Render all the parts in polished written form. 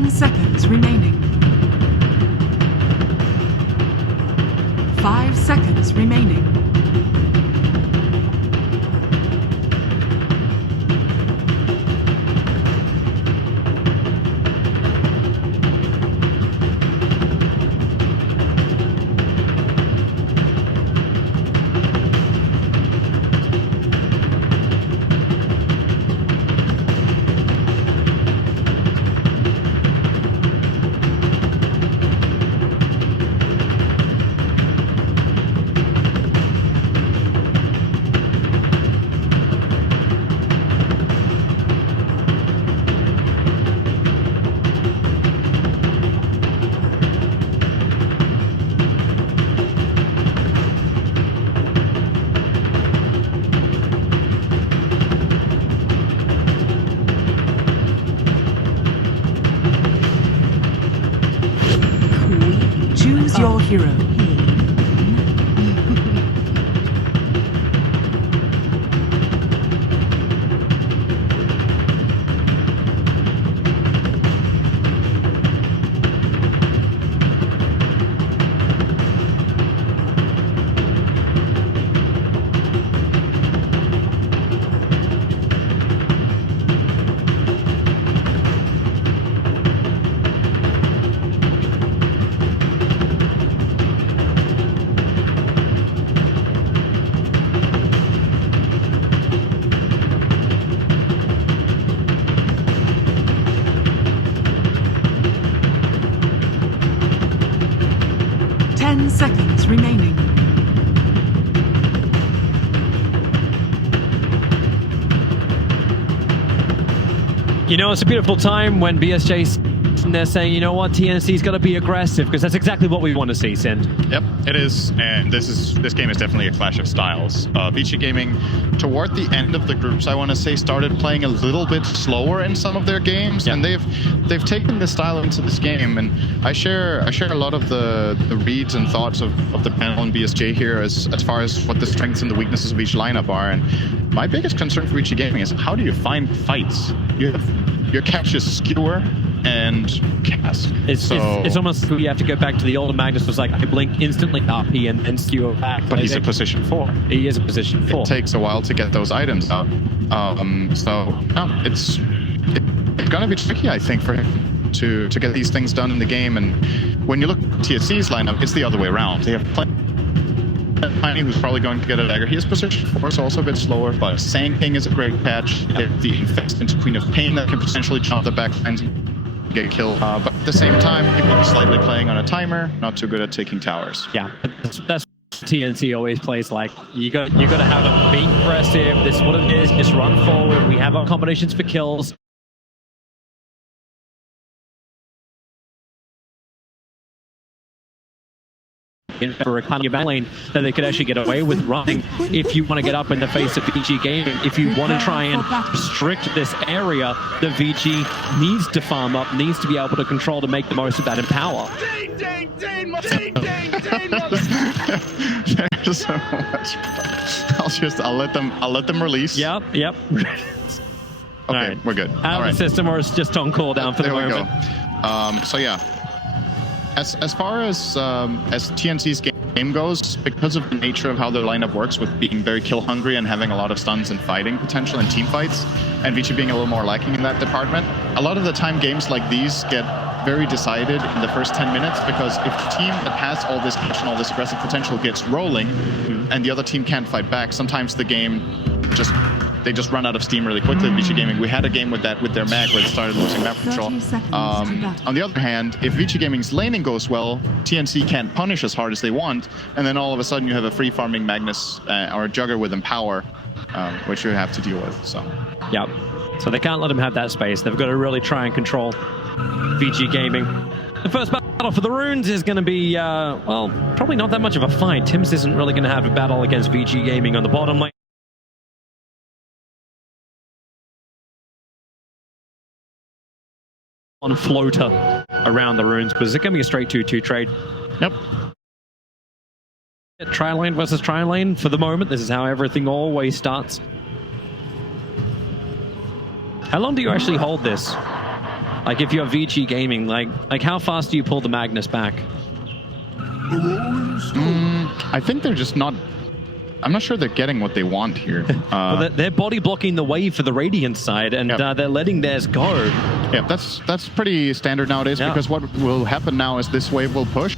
10 seconds remaining. 5 seconds remaining. Choose your hero. Seconds remaining. You know, it's a beautiful time when BSJ's and they're saying, you know what, TNC's got to be aggressive, because that's exactly what we want to see, Sind. Yep, it is, and this game is definitely a clash of styles. Vici Gaming, toward the end of the groups, I want to say, started playing a little bit slower in some of their games, and they've taken this style into this game, and I share a lot of the reads and thoughts of the panel and BSJ here as far as what the strengths and the weaknesses of each lineup are. And my biggest concern for Vici Gaming is, how do you find fights? Your catch is skewer and cast. It's almost, you have to go back to the older Magnus was like, I blink instantly RP and then skewer back. But he's a position 4. He is a position 4. It takes a while to get those items out. It's gonna be tricky, I think, for him to get these things done in the game. And when you look at TNC's lineup, it's the other way around. They have Tiny, who's probably going to get a dagger. He is position 4, so also a bit slower, but Sand King is a great catch. The Infest into Queen of Pain that can potentially jump the back lines and get killed. But at the same time, he's slightly playing on a timer, not too good at taking towers. Yeah, that's TNC always plays like. You got to have a be aggressive. This is what it is. Just run forward. We have our combinations for kills. For a kind of back lane that they could actually get away with running if you want to get up in the face of Vici Gaming. If you want to try and restrict this area, the Vici needs to farm up, needs to be able to control to make the most of that in power. There's so much. I'll let them release. Yep. Okay, right. We're good. Out of the system, or it's just on cooldown for the moment. So yeah. As far as TNC's game goes, because of the nature of how their lineup works with being very kill hungry and having a lot of stuns and fighting potential and team fights, and Vici being a little more lacking in that department, a lot of the time games like these get very decided in the first 10 minutes, because if the team that has all this catch and all this aggressive potential gets rolling, and the other team can't fight back, sometimes the game they just run out of steam really quickly. Vici Gaming, we had a game with that with their mag where they started losing map control. On the other hand, if Vici Gaming's laning goes well, TNC can't punish as hard as they want, and then all of a sudden you have a free farming Magnus or a Jugger with Empower, which you have to deal with. So so they can't let them have that space. They've got to really try and control Vici Gaming. The first battle for the runes is going to be, well, probably not that much of a fight. Tims isn't really going to have a battle against Vici Gaming on the bottom lane. On floater around the runes, because it's going to be a straight 2-2 trade. Yep. Tri-lane versus tri-lane for the moment. This is how everything always starts. How long do you actually hold this? Like if you're Vici Gaming, like how fast do you pull the Magnus back? I think they're just not... I'm not sure they're getting what they want here. Well, they're body blocking the way for the Radiant side, and they're letting theirs go. Yeah, that's pretty standard nowadays, because what will happen now is this wave will push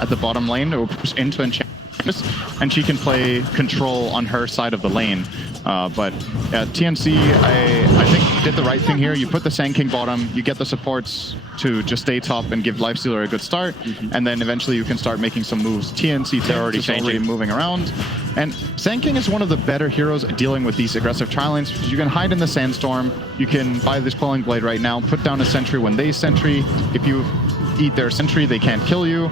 at the bottom lane. It will push into Enchantress, and she can play control on her side of the lane. But TNC, I think, did the right thing here. You put the Sand King bottom, you get the supports to just stay top and give Lifestealer a good start, and then eventually you can start making some moves. TNC They're already moving around. And Sand King is one of the better heroes dealing with these aggressive tri lanes, because you can hide in the Sandstorm, you can buy this Quelling Blade right now, put down a sentry when they sentry. If you eat their sentry, they can't kill you.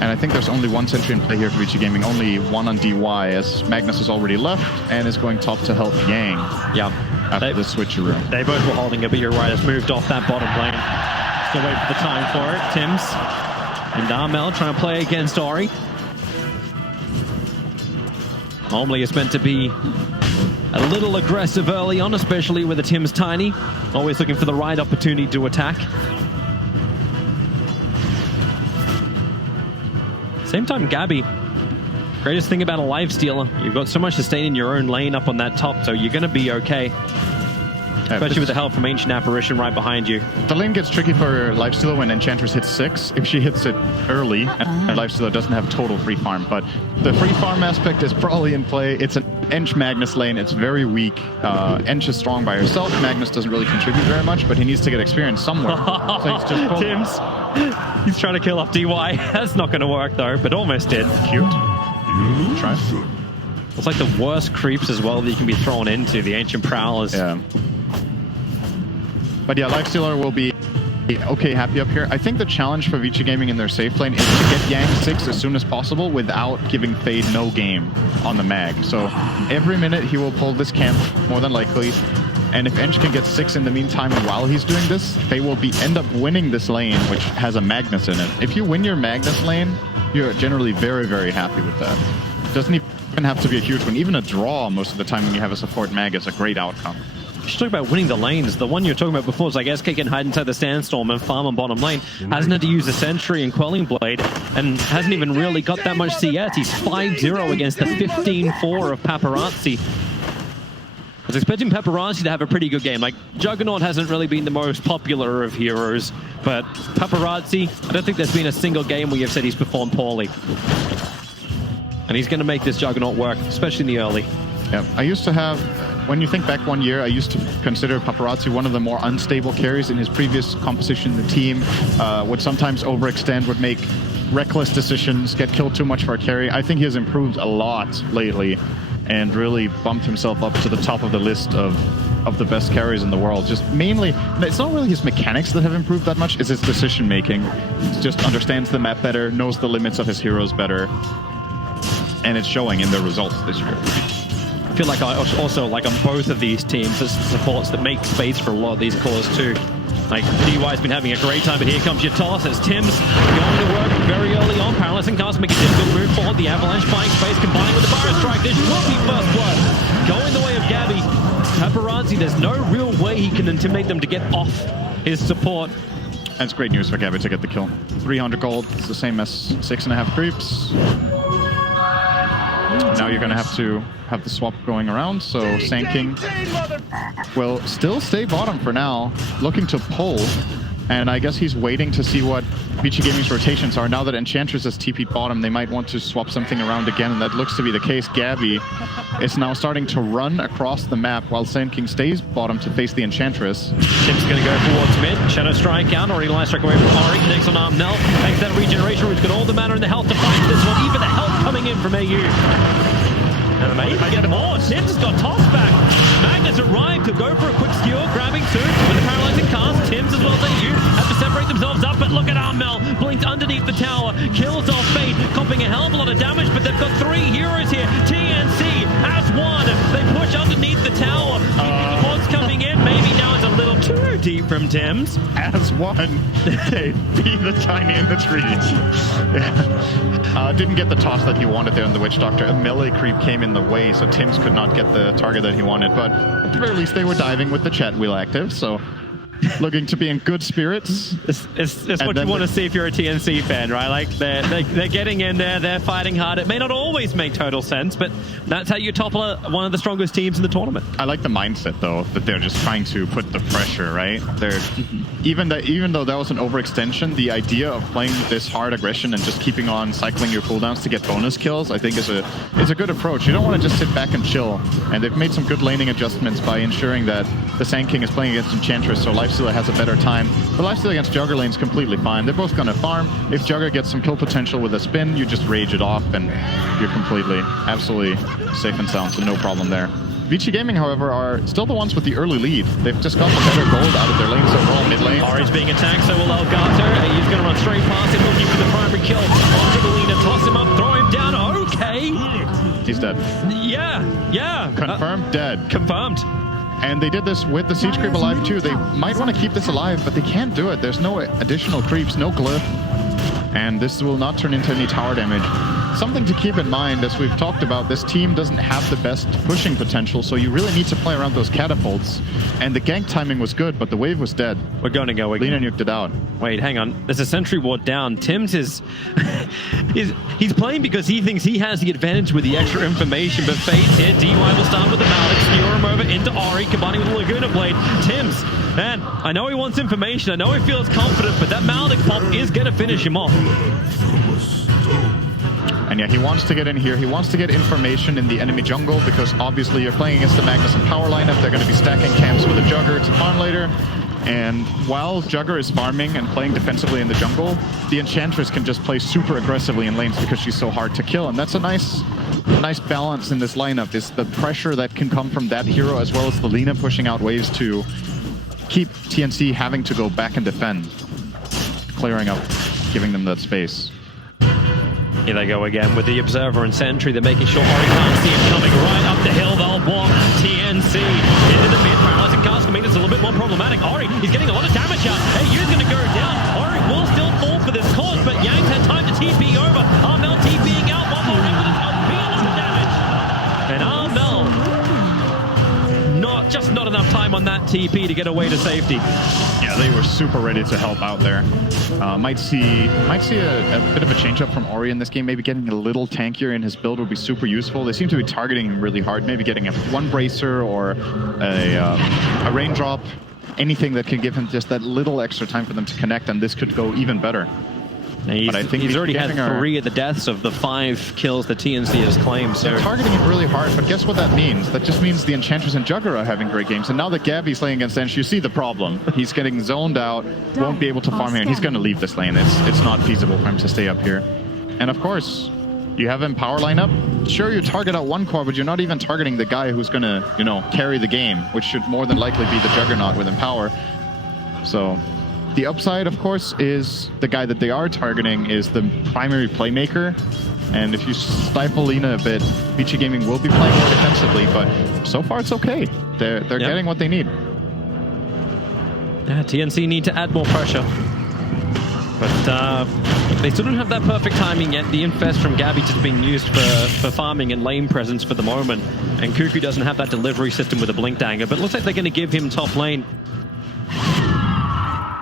And I think there's only one sentry in play here for Vici Gaming, only one on DY, as Magnus is already left and is going top to help Yang. Yeah. After the switcheroo. They both were holding it, but you're right, it's moved off that bottom lane. Still wait for the time for it. Tims and Armel trying to play against Ori. Normally it's meant to be a little aggressive early on, especially with the Tims tiny. Always looking for the right opportunity to attack. Same time, Gabby. Greatest thing about a Lifestealer, you've got so much to stay in your own lane up on that top, so you're going to be okay. Especially with the help from Ancient Apparition right behind you. The lane gets tricky for Lifestealer when Enchantress hits 6. If she hits it early, and Lifestealer doesn't have total free farm. But the free farm aspect is probably in play. It's an Ench Magnus lane. It's very weak. Ench is strong by herself. Magnus doesn't really contribute very much, but he needs to get experience somewhere. So he's just Tims, he's trying to kill off DY. That's not going to work though, but almost did. Cute. Try. It's like the worst creeps as well that you can be thrown into, the Ancient Prowlers. Yeah. But yeah, Lifestealer will be okay happy up here. I think the challenge for Vici Gaming in their safe lane is to get Yang 6 as soon as possible without giving Fade no game on the mag. So every minute he will pull this camp, more than likely. And if Ench can get 6 in the meantime while he's doing this, they will end up winning this lane, which has a Magnus in it. If you win your Magnus lane, you're generally very, very happy with that. It doesn't even have to be a huge win. Even a draw most of the time when you have a support mag is a great outcome. You should talk about winning the lanes. The one you're talking about before is like SK can hide inside the Sandstorm and farm on bottom lane. Hasn't had to use a Sentry and Quelling Blade, and hasn't even really got that much CS. He's 5-0 against the 15-4 of Paparazzi. I was expecting Paparazzi to have a pretty good game. Like, Juggernaut hasn't really been the most popular of heroes, but Paparazzi, I don't think there's been a single game where you've said he's performed poorly. And he's going to make this Juggernaut work, especially in the early. Yeah, I used to have... When you think back 1 year, I used to consider Paparazzi one of the more unstable carries in his previous composition in the team. Would sometimes overextend, would make reckless decisions, get killed too much for a carry. I think he has improved a lot lately and really bumped himself up to the top of the list of the best carries in the world. Just mainly, it's not really his mechanics that have improved that much, it's his decision making. He just understands the map better, knows the limits of his heroes better, and it's showing in their results this year. I feel like I also, like on both of these teams, there's supports that make space for a lot of these cores too. Like, DY's been having a great time, but here comes your toss as Tims going to work very early on. Paralyzing cast make a difficult move forward. The Avalanche buying space, combining with the Fire Strike. This will be first blood. Going the way of Gabby. Paparazzi, there's no real way he can intimidate them to get off his support. That's great news for Gabby to get the kill. 300 gold, it's the same as 6.5 creeps. Now you're going to have the swap going around, so Sand King will still stay bottom for now, looking to pull, and I guess he's waiting to see what Vici Gaming's rotations are. Now that Enchantress has TP'd bottom, they might want to swap something around again, and that looks to be the case. Gabby is now starting to run across the map while Sand King stays bottom to face the Enchantress. Tim's going to go towards mid. Shadow Strike out, or Line Strike away from Ori. Connects on Armel. Makes that regeneration, who's got all the mana and the health to fight this one. Even the health coming in from AU. And maybe get more. Tims has got tossed back. Magnus arrived to go for a quick skewer, grabbing soon with the paralyzing cast. Tims as well as AU have to separate themselves up, but look at Armel. Blinked underneath the tower, kills off Fate, copping a hell of a lot of damage, but they've got 3 heroes here. TNC as one. They push underneath the tower. Pods coming in. Maybe now it's a little too deep from Tims. As one. They beat the tiny in the tree. Didn't get the toss that he wanted there in the Witch Doctor. A melee creep came in the way, so Tims could not get the target that he wanted, but at the very least they were diving with the chat wheel active, so looking to be in good spirits. It's what you want to see if you're a TNC fan, right? Like they're getting in there, they're fighting hard. It may not always make total sense, but that's how you topple one of the strongest teams in the tournament. I like the mindset though, that they're just trying to put the pressure, right? They're even though that was an overextension, the idea of playing this hard aggression and just keeping on cycling your cooldowns to get bonus kills, I think is a good approach. You don't want to just sit back and chill, and they've made some good laning adjustments by ensuring that the Sand King is playing against Enchantress, so Lifestealer has a better time. But Lifestealer against Jugger lane's completely fine. They're both gonna farm. If Jugger gets some kill potential with a spin, you just rage it off and you're completely, absolutely safe and sound, so no problem there. Vici Gaming, however, are still the ones with the early lead. They've just got the better gold out of their lanes overall mid lane. Orange being attacked, so will Elgato. He's going to run straight past him, looking for the primary kill. Onto the Lina, toss him up, throw him down. Okay. He's dead. Yeah. Confirmed dead. Confirmed. And they did this with the siege creep alive too. They might want to keep this alive, but they can't do it. There's no additional creeps, no glyph. And this will not turn into any tower damage. Something to keep in mind, as we've talked about, this team doesn't have the best pushing potential, so you really need to play around those catapults. And the gank timing was good, but the wave was dead. We're going to go again. Lina nuked it out. Wait, hang on. There's a sentry ward down. Tim's is... he's playing because he thinks he has the advantage with the extra information, but Fate's here. DY will start with the Malik, skewer him over into Ori, combining with the Laguna Blade. Tim's, man, I know he wants information. I know he feels confident, but that Malik pop is going to finish him off. And yeah, he wants to get in here. He wants to get information in the enemy jungle because obviously you're playing against the Magnus and Power lineup. They're going to be stacking camps with a Jugger to farm later. And while Jugger is farming and playing defensively in the jungle, the Enchantress can just play super aggressively in lanes because she's so hard to kill. And that's a nice balance in this lineup, is the pressure that can come from that hero as well as the Lina pushing out waves to keep TNC having to go back and defend, clearing up, giving them that space. Here they go again with the Observer and Sentry. They're making sure Ori can't see him coming right up the hill. They'll block TNC into the mid. Paralyzing cast means it's a little bit more problematic. Ori, he's getting a lot of damage out. Hey, you're going to go down. Ori will still fall for this course, but Yang's had time to TP over. Armel TPing out. One more ring with his appeal of the damage. And Armel, just not enough time on that TP to get away to safety. Yeah, they were super ready to help out there. Might see a bit of a change up from Ori in this game. Maybe getting a little tankier in his build would be super useful. They seem to be targeting him really hard. Maybe getting one bracer or a raindrop. Anything that can give him just that little extra time for them to connect, and this could go even better. But I think he's already had 3 of the deaths of the 5 kills that TNC has claimed. So they're targeting it really hard, but guess what that means? That just means the Enchantress and Jugger are having great games. And now that Gabby's playing against Ench, you see the problem. He's getting zoned out, won't be able to farm here, and he's going to leave this lane. It's not feasible for him to stay up here. And of course, you have him power lineup. Sure, you target out one core, but you're not even targeting the guy who's going to, carry the game, which should more than likely be the Juggernaut with Empower. So the upside, of course, is the guy that they are targeting is the primary playmaker. And if you stifle Lina a bit, Vici Gaming will be playing more defensively, but so far it's okay. They're getting what they need. Yeah, TNC need to add more pressure. But they still don't have that perfect timing yet. The Infest from Gabby just being used for farming and lane presence for the moment. And Cuckoo doesn't have that delivery system with a Blink Dagger, but it looks like they're going to give him top lane.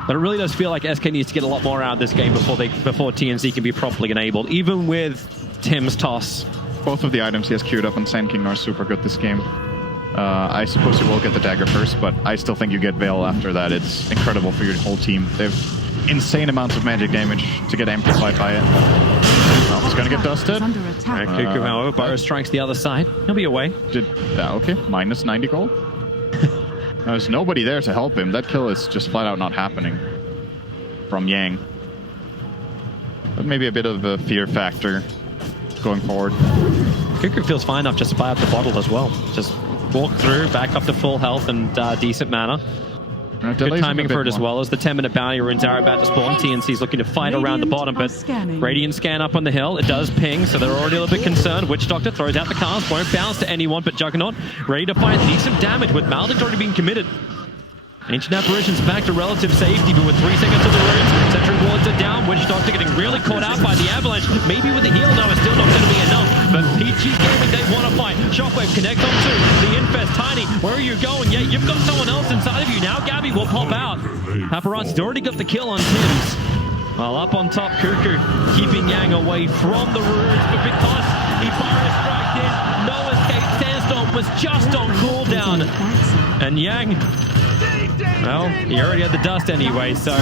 But it really does feel like SK needs to get a lot more out of this game before TNC can be properly enabled, even with Tim's toss. Both of the items he has queued up on Sand King are super good this game. I suppose you will get the dagger first, but I still think you get Veil after that. It's incredible for your whole team. They have insane amounts of magic damage to get amplified by it. Oh, he's going to get dusted. Cuckoo, however, Burrow strikes the other side. He'll be away. Okay, minus 90 gold. There's nobody there to help him. That kill is just flat out not happening from Yang. But maybe a bit of a fear factor going forward. Cuckoo feels fine enough just to buy up the bottle as well. Just walk through, back up to full health and decent mana. Good timing for it as well as the 10-minute bounty runes are about to spawn. TNC's looking to fight around the bottom, but Radiant scan up on the hill. It does ping, so they're already a little bit concerned. Witch Doctor throws out the cast, won't bounce to anyone, but Juggernaut ready to fight decent damage with Maldage already being committed. Ancient Apparition's back to relative safety, but with 3 seconds of the runes, Sentry towards a down. Witch Doctor getting really caught out by the avalanche. Maybe with the heal, though, it's still not going to be enough. But PG Gaming, they want to fight. Shockwave connects onto the Infest. Tiny, where are you going? Yeah, you've got someone else inside of you. Now Gabby will pop out. Paparazzi's already got the kill on Tim's. Well, up on top, Cuckoo keeping Yang away from the runes, but because he fire striked in, no escape. Sandstorm was just on cooldown. And Yang, well, he already had the dust anyway, so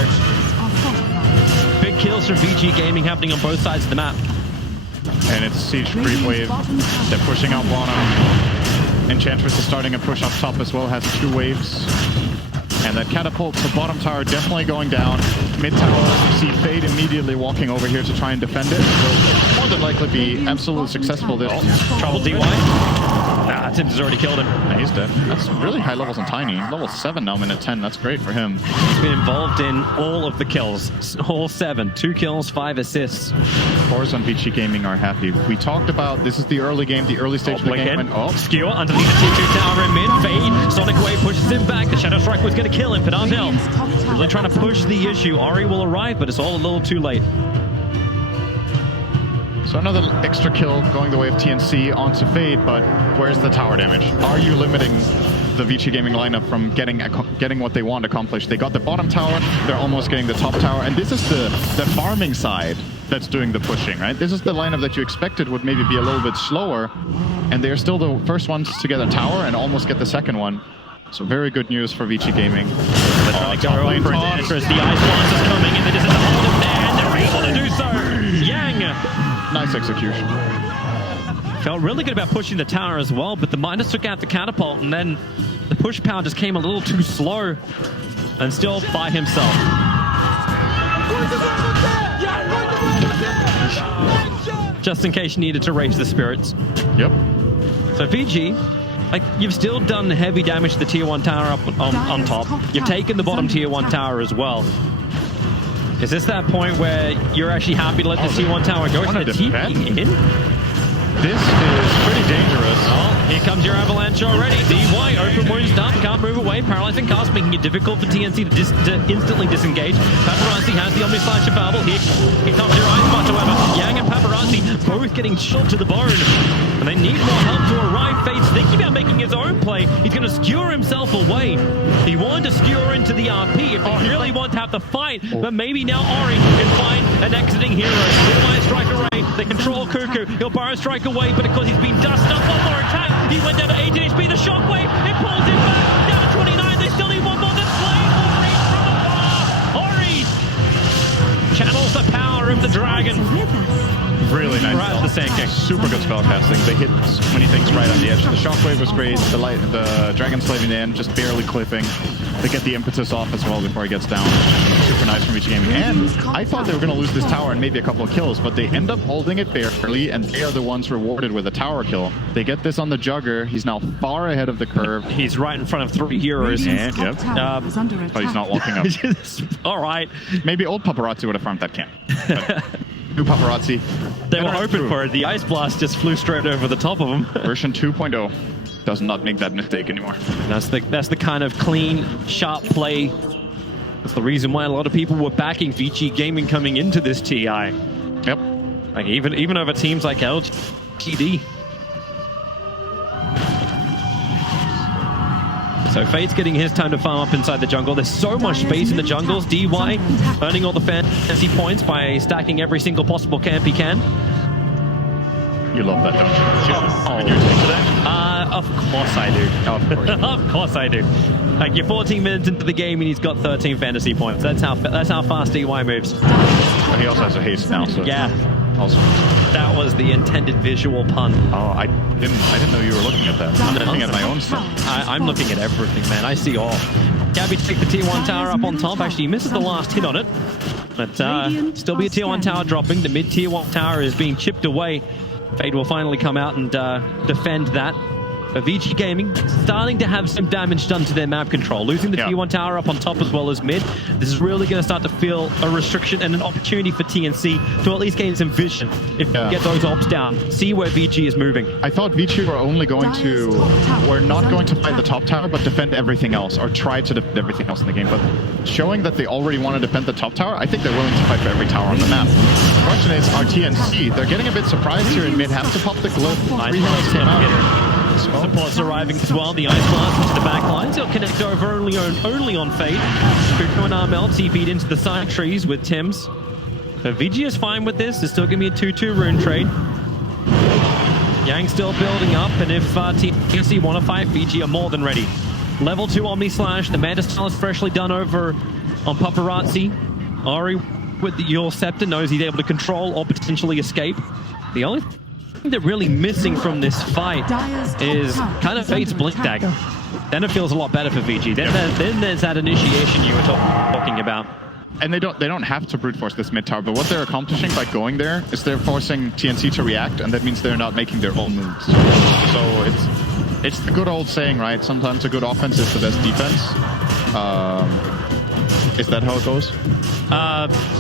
big kills from Vici Gaming happening on both sides of the map. And it's Siege Creep Wave. They're pushing out bottom. Enchantress is starting a push up top as well, has 2 waves. And that catapult to bottom tower definitely going down. Mid tower, you see Fade immediately walking over here to try and defend it. Will more than likely be absolutely successful this. Trouble DY. Nah, Tim's has already killed him. Yeah, he's dead. That's really high levels on Tiny. Level 7 now, minute 10. That's great for him. He's been involved in all of the kills. All 7. 2 kills, 5 assists. Cores on Vici Gaming are happy. We talked about this is the early game, the early stage of the game. Skewer underneath the Tier 2 tower in mid. Fade. Sonic Wave pushes him back. The Shadow Strike was going to kill him, but Ardell really trying to push the issue. Ori will arrive, but it's all a little too late. So another extra kill going the way of TNC onto Fade, but where's the tower damage? Are you limiting the Vici Gaming lineup from getting what they want accomplished? They got the bottom tower, they're almost getting the top tower, and this is the farming side that's doing the pushing, right? This is the lineup that you expected would maybe be a little bit slower, and they're still the first ones to get a tower and almost get the second one. So very good news for Vici Gaming. They're trying to go in for Adventurous. The Ice Blast is coming in. They just have to hold him there, and they're able to do so. Yang. Nice execution. Felt really good about pushing the tower as well, but the Midas took out the catapult, and then the push power just came a little too slow, and still by himself. Just in case you needed to raise the spirits. Yep. So VG, like, you've still done heavy damage to the tier 1 tower up on top. You've taken the bottom tier 1 tower as well. Is this that point where you're actually happy to let the tier 1 tower go? Is he in? This is pretty dangerous. Oh, here comes your avalanche already. DY, open wounds done, can't move away. Paralyzing cast, making it difficult for TNC to instantly disengage. Paparazzi has the Omni Slash available. Here comes your Ice Blast, however. Yang and Paparazzi both getting shot to the bone. And they need more help to arrive. Fade's thinking about making his own play. He's going to skewer himself away. He wanted to skewer into the RP if he really want to have the fight. But maybe now Ori can find an exiting hero. DY strike array. They control Cuckoo. He'll Burrow Strike away, but because he's been dusted up, one more attack. He went down to 18 HP. The Shockwave, it pulls him back down to 29. They still need one more. The Flame will reach from afar. Ori channels the power of the dragon. Really nice. Right at the Sand King. Super good spell casting. They hit so many things right on the edge. The Shockwave was great. The Dragon Slave in the end just barely clipping. They get the impetus off as well before he gets down. Super nice from each game. And I thought they were going to lose this tower and maybe a couple of kills, but they end up holding it barely, and they are the ones rewarded with a tower kill. They get this on the Jugger. He's now far ahead of the curve. He's right in front of 3 heroes. And, yep. But he's not walking up. All right. Maybe old Paparazzi would have farmed that camp. New Paparazzi. They were hoping for it. The Ice Blast just flew straight over the top of him. Version 2.0 does not make that mistake anymore. That's the kind of clean, sharp play. That's the reason why a lot of people were backing Vici Gaming coming into this TI. Yep. Like even over teams like LGD. So Fade's getting his time to farm up inside the jungle. There's so much space in the jungles. DY earning all the fantasy points by stacking every single possible camp he can. You love that, don't you? Oh. Your take to that? Of course I do. Oh, of course. Of course I do. Like, you're 14 minutes into the game and he's got 13 fantasy points. That's how fast DY moves. But he also has a haste now, so yeah. Also. That was the intended visual pun. Oh, I didn't know you were looking at that. I'm looking at my own stuff. I'm looking at everything, man. I see all. Gabby to take the tier 1 tower up on top. Actually, he misses the last hit on it. But still be a tier 1 tower dropping. The mid tier 1 tower is being chipped away. Fade will finally come out and defend that. But Vici Gaming starting to have some damage done to their map control. Losing the T1 tower up on top as well as mid. This is really going to start to feel a restriction and an opportunity for TNC to at least gain some vision. If you get those ops down, see where Vici is moving. I thought Vici were only going to... We're not going to fight the top tower, but defend everything else, or try to defend everything else in the game. But showing that they already want to defend the top tower, I think they're willing to fight for every tower on the map. The question is, are TNC? They're getting a bit surprised here in mid. Have to pop the glyph. 3 heroes came out. Supports arriving as well. The Ice Blast into the back lines. He'll connect over only on Fade. Kuku and Armel TP'd into the side trees with Tims. So Vici is fine with this. There's still going to be a 2-2 rune trade. Yang still building up, and if TNC want to fight, Vici are more than ready. Level 2 Omni Slash. The Manta Style is freshly done over on Paparazzi. Ori with the Yule Scepter knows he's able to control or potentially escape. The only thing they're really missing from this fight is kind of Fate's Blink Dagger. Then it feels a lot better for Vici. Then there's that initiation you were talking about. And they don't have to brute force this mid tower, but what they're accomplishing by going there is they're forcing TNC to react, and that means they're not making their own moves. So it's the good old saying, right? Sometimes a good offense is the best defense. Is that how it goes?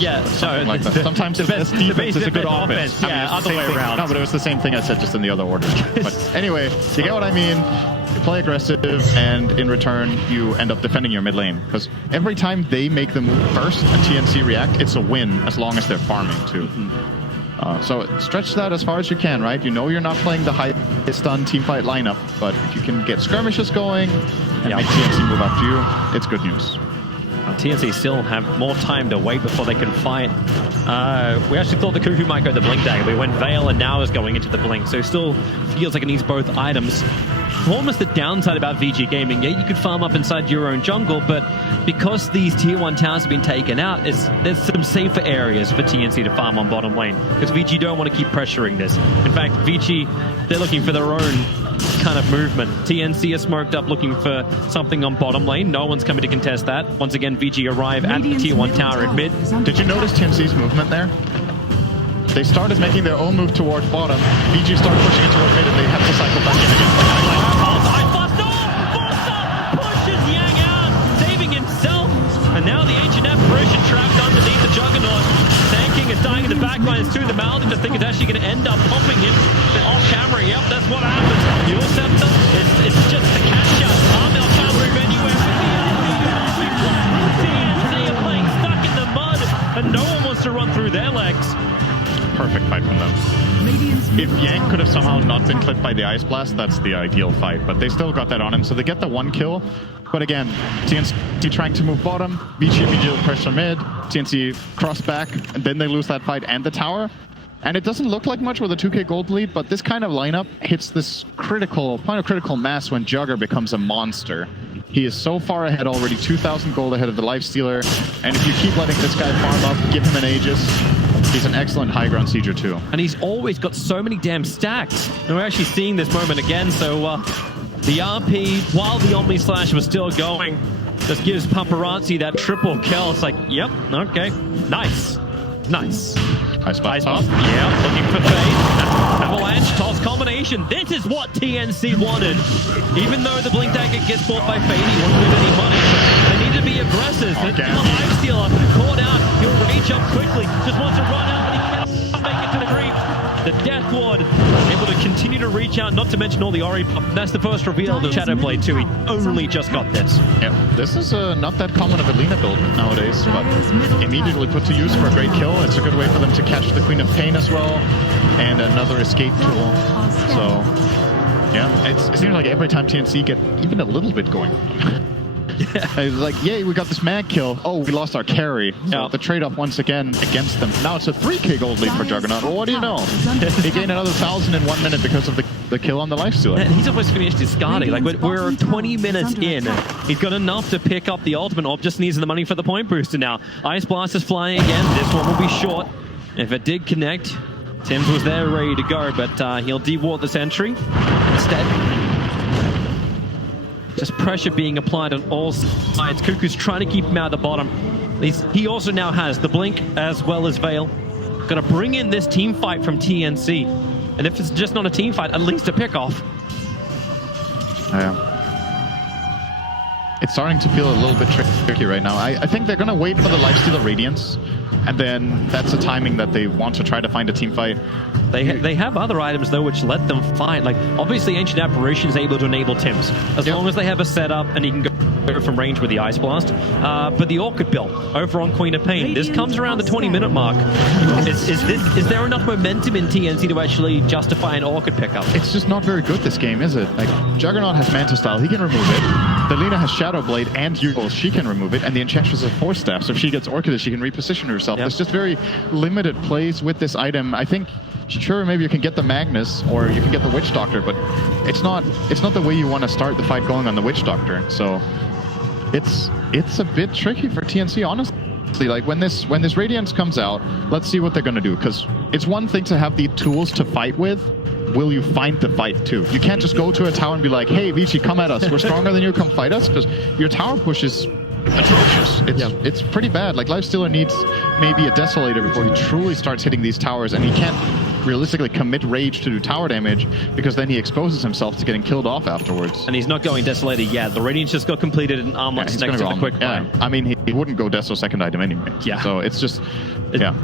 Yeah, so like that. Sometimes the best defense is a good offense. Yeah, other way around. No, but it was the same thing I said, just in the other order. But anyway, you get what I mean. You play aggressive, and in return, you end up defending your mid lane. Because every time they make the move first and TNC react, it's a win, as long as they're farming too. So stretch that as far as you can, right? You know you're not playing the high stun teamfight lineup, but if you can get skirmishes going and make TNC move after you, it's good news. TNC still have more time to wait before they can fight. We actually thought the Kuku might go the Blink Dagger, but he went Veil and now is going into the Blink, so it still feels like it needs both items. Almost the downside about Vici Gaming, yeah, you could farm up inside your own jungle, but because these tier 1 towers have been taken out, there's some safer areas for TNC to farm on bottom lane, because Vici don't want to keep pressuring this. In fact, Vici, they're looking for their own kind of movement. TNC is smoked up looking for something on bottom lane. No one's coming to contest that. Once again, Vici arrive at the tier 1 tower in mid. Did you notice TNC's movement there? They started making their own move toward bottom. Vici started pushing it toward mid, and they have to cycle back in again. Pushes Yang out, saving himself. And now the Ancient Apparition trapped underneath the Juggernaut. Tanking is dying in the back lines too. The Maldives, I think, is actually going to end up popping him off camera. Yep, that's what happens. Your Scepter, it's just the catch-up. Armel can't move anywhere. TNC are playing stuck in the mud, and no one wants to run through their legs. Perfect fight from them. If Yang could have somehow not been clipped by the Ice Blast, that's the ideal fight, but they still got that on him, so they get the 1 kill. But again, TNC trying to move bottom, Vici immediately pressure mid, TNC cross back, and then they lose that fight and the tower. And it doesn't look like much with a 2k gold lead, but this kind of lineup hits this point of critical mass when Jugger becomes a monster. He is so far ahead already, 2,000 gold ahead of the Lifestealer, and if you keep letting this guy farm up, give him an Aegis, he's an excellent high ground sieger too. And he's always got so many damn stacks. And we're actually seeing this moment again, so the RP, while the Omni Slash was still going, just gives Paparazzi that triple kill. It's like, yep, okay, nice. Nice. Ice Blast. Yeah, looking for Fade. Avalanche, toss combination. This is what TNC wanted. Even though the Blink Dagger gets bought by Fade, he won't lose any money. They need to be aggressive. The Lifestealer caught out. He'll rage up quickly. Just wants to run out, but he cannot make it to the creep. The Death Ward able to continue to reach out, not to mention all the Ori pop. That's the first reveal of the Shadowblade too. He only just got this. Yeah, this is not that common of a Lina build nowadays, but immediately put to use for a great kill. It's a good way for them to catch the Queen of Pain as well, and another escape tool. So, yeah, it seems like every time TNC get even a little bit going. Yeah. It's like, yay, we got this mag kill. Oh, we lost our carry. So the trade-off once again against them. Now it's a 3k gold lead for Juggernaut. Well, what do you know? He gained another 1,000 in 1 minute because of the kill on the Lifestealer. And he's almost finished discarding. Like, we're 20 minutes in. He's got enough to pick up the ultimate orb. Just needs the money for the point booster now. Ice Blast is flying again. This one will be short. If it did connect, Tims was there ready to go, but he'll deward the sentry instead. Just pressure being applied on all sides. Kuku's trying to keep him out of the bottom. He also now has the Blink as well as Veil. Gonna bring in this team fight from TNC. And if it's just not a team fight, at least a pick-off. It's starting to feel a little bit tricky right now. I think they're going to wait for the lifesteal Radiance, and then that's the timing that they want to try to find a team fight. They have other items, though, which let them fight. Like, obviously, Ancient Apparition is able to enable Tims, as long as they have a setup and he can go from range with the Ice Blast. But the Orchid build over on Queen of Pain, this comes around the 20-minute mark. Is there enough momentum in TNC to actually justify an Orchid pickup? It's just not very good, this game, is it? Like, Juggernaut has Manta Style, he can remove it. Delina has Shadow Blade and Yule, she can remove it. And the Enchantress has Force Staff, so if she gets Orchid, she can reposition herself. There's just very limited plays with this item. I think, sure, maybe you can get the Magnus or you can get the Witch Doctor, but it's not the way you want to start the fight going on the Witch Doctor. So it's a bit tricky for TNC, honestly. Like, when this Radiance comes out, let's see what they're going to do, because it's one thing to have the tools to fight with. Will you find the fight too? You can't just go to a tower and be like, hey, Vici, come at us. We're stronger than you, come fight us, because your tower push is atrocious. It's pretty bad. Like, Lifestealer needs maybe a Desolator before he truly starts hitting these towers, and he can't realistically commit rage to do tower damage, because then he exposes himself to getting killed off afterwards. And he's not going Desolator yet. The Radiance just got completed and Armlock's next to the quick prime. I mean, he wouldn't go Deso second item anyway. So it's just...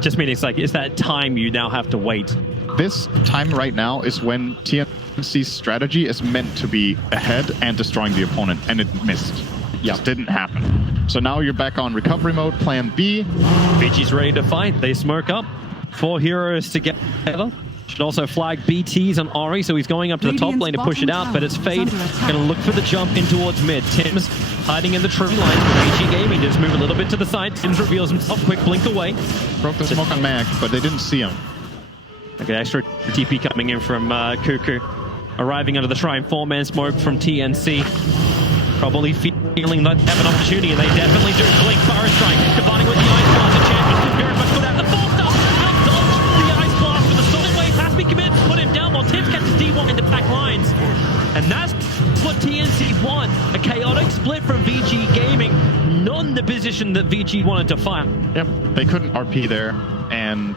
just means it's that time you now have to wait. This time right now is when TNC's strategy is meant to be ahead and destroying the opponent, and it missed. Just didn't happen. So now you're back on recovery mode, plan B. Vici's ready to fight. They smoke up. 4 heroes together. Should also flag BTs on Ori, so he's going up to the top lane to push it out, but it's Fade going to look for the jump in towards mid. Tims hiding in the tree line for Vici Gaming. Just move a little bit to the side. Tims reveals himself, quick blink away. Broke the smoke on Mag, but they didn't see him. Okay, extra TP coming in from Cuckoo. Arriving under the Shrine, 4-man smoke from TNC. Probably feeling that they have an opportunity, and they definitely do. Blink, Fire Strike, combining with the Ice Blast, the champion. Very much put out the 4-star. The Ice Blast with the Solid Wave has to be committed to put him down while Tims catches D1 in the back lines. And that's what TNC want. A chaotic split from Vici Gaming, not in the position that Vici wanted to fight. Yep, they couldn't RP there, and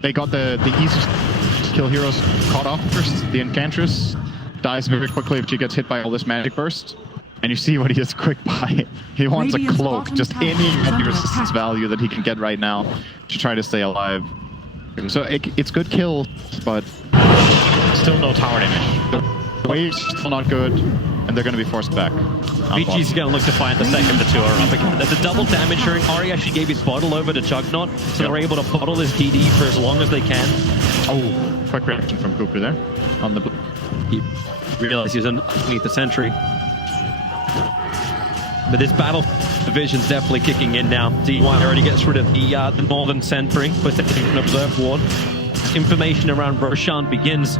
they got the easiest kill heroes caught off first. The Enchantress dies very quickly if she gets hit by all this magic burst. And you see what he is quick by. He wants a cloak, just any resistance value that he can get right now to try to stay alive. So it's good kills, but still no tower damage. The wave's still not good, and they're going to be forced back. Vici's going to look to fight the second the two are up again. There's a double damage turn. Ori actually gave his bottle over to Juggernaut, so they're able to bottle his DD for as long as they can. Oh, quick reaction from Cooper there on the... He realized he was underneath the sentry. But this battle division's definitely kicking in now. D1 already gets rid of the northern sentry, puts it in an observe ward. Information around Roshan begins.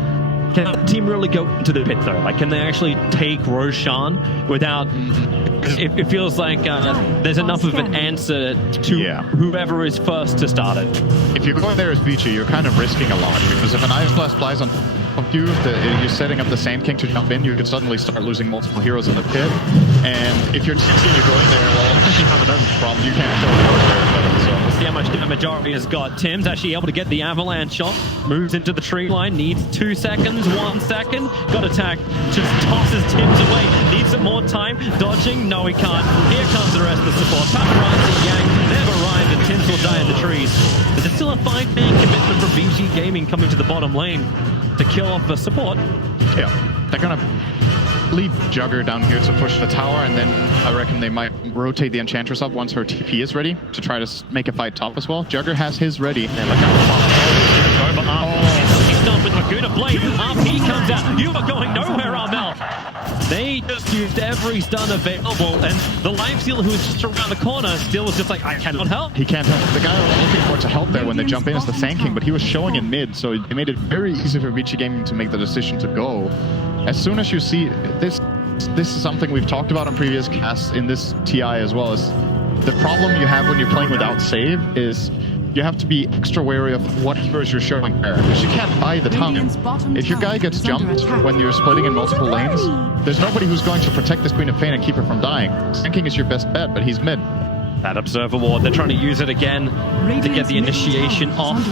Can the team really go into the pit though? Like, can they actually take Roshan without... It feels like there's enough of an answer to whoever is first to start it. If you're going there as Vici, you're kind of risking a lot, because if an Ice Blast flies on of you, you're setting up the Sand King to jump in, you could suddenly start losing multiple heroes in the pit. And if you're going there, well, you have another problem. You can't kill heroes there. So see how much damage Ori has got. Tim's actually able to get the avalanche shot. Moves into the tree line. Needs 2 seconds. 1 second. Got attacked. Just tosses Tim's away. Needs some more time. Dodging. No, he can't. Here comes the rest of the support. Paparazzi Yang. They've arrived and Tim's will die in the trees. But there's still a 5-man commitment from Vici Gaming coming to the bottom lane to kill off the support. Yeah, they're gonna leave Jugger down here to push the tower, and then I reckon they might rotate the Enchantress up once her TP is ready to try to make a fight top as well. Jugger has his ready. And look out. Over RP. He's done with Laguna Blade. RP comes out. You are going nowhere, Armel. They just used every stun available, and the Lifestealer, who is just around the corner, still was just like, I cannot help. He can't help. The guy I was looking for to help there when they jump in is the Sand King, but he was showing in mid, so it made it very easy for Vici Gaming to make the decision to go. As soon as you see this is something we've talked about in previous casts in this TI as well, is the problem you have when you're playing without save is you have to be extra wary of what heroes you're showing there, because you can't buy the time. If your guy gets jumped when you're splitting in multiple lanes, there's nobody who's going to protect this Queen of Pain and keep her from dying. Sand King is your best bet, but he's mid. That Observer Ward, they're trying to use it again to get the initiation off.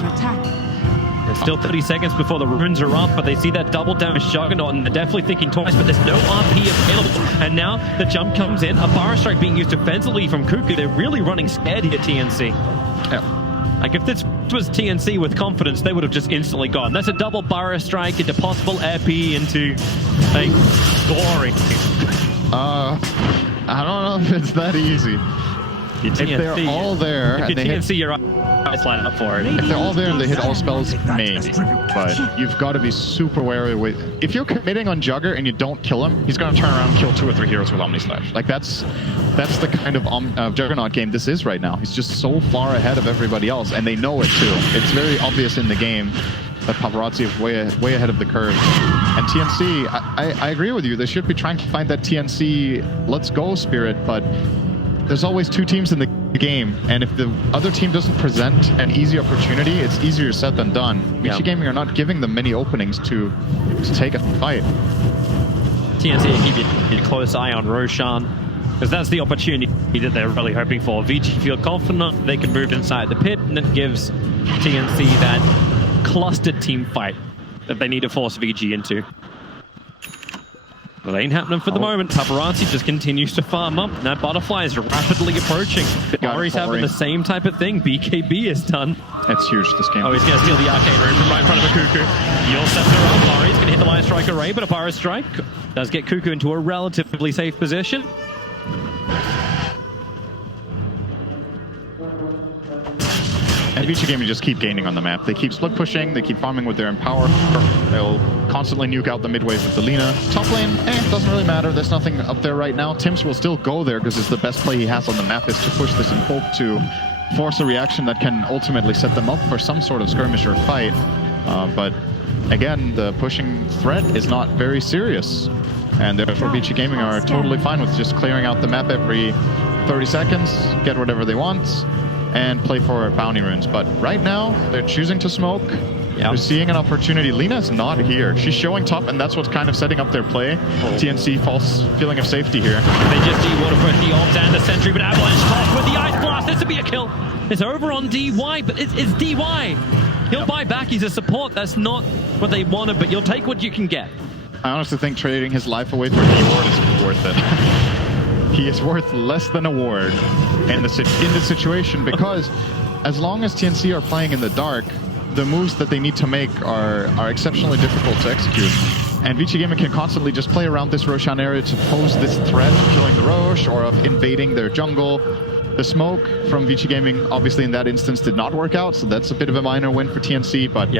There's still 30 seconds before the runes are up, but they see that double damage Juggernaut, and they're definitely thinking twice, but there's no RP available. And now the jump comes in, a Bar Strike being used defensively from Cuckoo. They're really running scared here, TNC. Yeah. Like, if this was TNC with confidence, they would have just instantly gone. That's a double Bar Strike into possible AP into a glory. I don't know if it's that easy. If they're all there, if and they TNC, your eyes line up for it. If they're all there and they hit all spells, maybe. But you've got to be super wary with. If you're committing on Jugger and you don't kill him, he's going to turn around and kill 2 or 3 heroes with Omni Slash. Like that's the kind of Juggernaut game this is right now. He's just so far ahead of everybody else, and they know it too. It's very obvious in the game that Paparazzi is way ahead of the curve. And TNC, I agree with you. They should be trying to find that TNC let's go spirit, but there's always 2 teams in the game, and if the other team doesn't present an easy opportunity, it's easier said than done. Vici Gaming are not giving them many openings to take a fight. TNC, keep a close eye on Roshan, because that's the opportunity that they're really hoping for. Vici feel confident they can move inside the pit, and it gives TNC that clustered team fight that they need to force Vici into. But it ain't happening for the moment. Paparazzi just continues to farm up. And that butterfly is rapidly approaching. Bari's having the same type of thing. BKB is done. It's huge, this game. Oh, he's going to steal the arcane rune from right in front of a Cuckoo. You'll scepter up. Bari's going to hit the Lion Strike array, but a Pyro Strike does get Cuckoo into a relatively safe position. And Vici Gaming just keep gaining on the map. They keep split pushing, they keep farming with their Empower. They'll constantly nuke out the mid wave with the Lina. Top lane, doesn't really matter. There's nothing up there right now. Tims will still go there because it's the best play he has on the map is to push this and hope to force a reaction that can ultimately set them up for some sort of skirmish or fight. But again, the pushing threat is not very serious. And therefore Vici Gaming are totally fine with just clearing out the map every 30 seconds, get whatever they want, and play for bounty runes. But right now, they're choosing to smoke. They're seeing an opportunity. Lina's not here. She's showing top, and that's what's kind of setting up their play. TNC, false feeling of safety here. They just de-water for the Orbs and the Sentry, but Avalanche top with the Ice Blast. This would be a kill. It's over on DY, but it's DY. He'll buy back. He's a support. That's not what they wanted, but you'll take what you can get. I honestly think trading his life away for a ward is worth it. He is worth less than a ward in this situation, because as long as TNC are playing in the dark, the moves that they need to make are exceptionally difficult to execute. And Vici Gaming can constantly just play around this Roshan area to pose this threat of killing the Rosh or of invading their jungle. The smoke from Vici Gaming, obviously in that instance, did not work out, so that's a bit of a minor win for TNC, but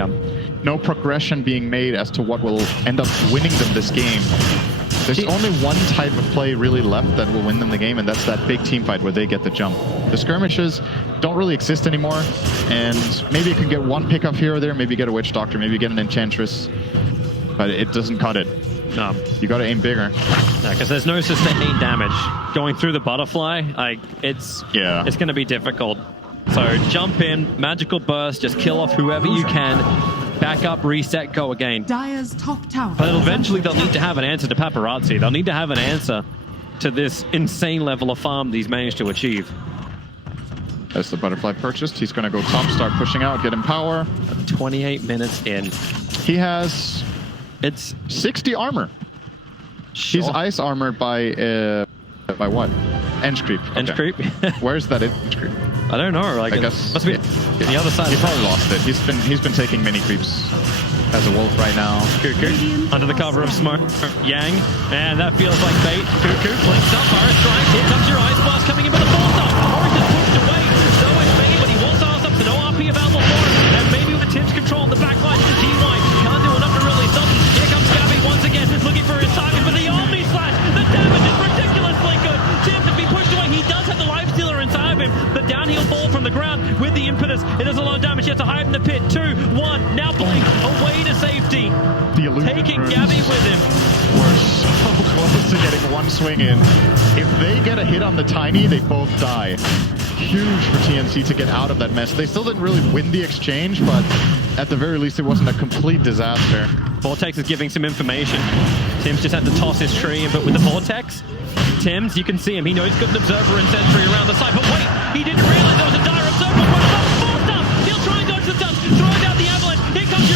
no progression being made as to what will end up winning them this game. There's only one type of play really left that will win them the game, and that's that big team fight where they get the jump. The skirmishes don't really exist anymore, and maybe you can get one pickup here or there, maybe get a Witch Doctor, maybe get an Enchantress, but it doesn't cut it. No. You gotta aim bigger. Yeah, because there's no sustained damage. Going through the butterfly, it's gonna be difficult. So jump in, magical burst, just kill off whoever you can. Back up, reset, go again. Dire's top tower. But eventually they'll need to have an answer to Paparazzi. They'll need to have an answer to this insane level of farm he's managed to achieve. As the butterfly purchased, he's going to go top, start pushing out, get him power. 28 minutes in. He has 60 armor. Sure. He's ice armored by what? Ench creep. Ench creep? Where's that Ench creep? I don't know. Like, I guess must be the other side. He probably lost it. He's been taking many creeps as a wolf right now. Cuckoo under the cover of smoke. Yang, and that feels like bait. Cuckoo blinks up. Fire strike. Here comes your Ice Blast coming in with a force up. Orange is pushed away. So is Bane, but he wants ours up to no RP available for him. And maybe with the Tips control on the back line, DY can't do enough to really stop him. Here comes Gabby once again, looking for his target, but the Omni Slash. The damage is ridiculously good. Tips to be pushed away. He does have the life stealer inside of him. The downhill ball from the ground with the impetus. It does a lot of damage. He has to hide in the pit. 2, 1. Now Blink away to safety. Taking Gabby with him. We're so close to getting one swing in. If they get a hit on the Tiny, they both die. Huge for TNC to get out of that mess. They still didn't really win the exchange, but at the very least, it wasn't a complete disaster. Vortex is giving some information. Tims just had to toss his tree in, but with the Vortex, Tims, you can see him. He knows he's got an Observer and Sentry around the side, but wait, he didn't realize there was a Dire Observer. Forced up! He'll try and dodge the touch, throws out the Avalanche. Here comes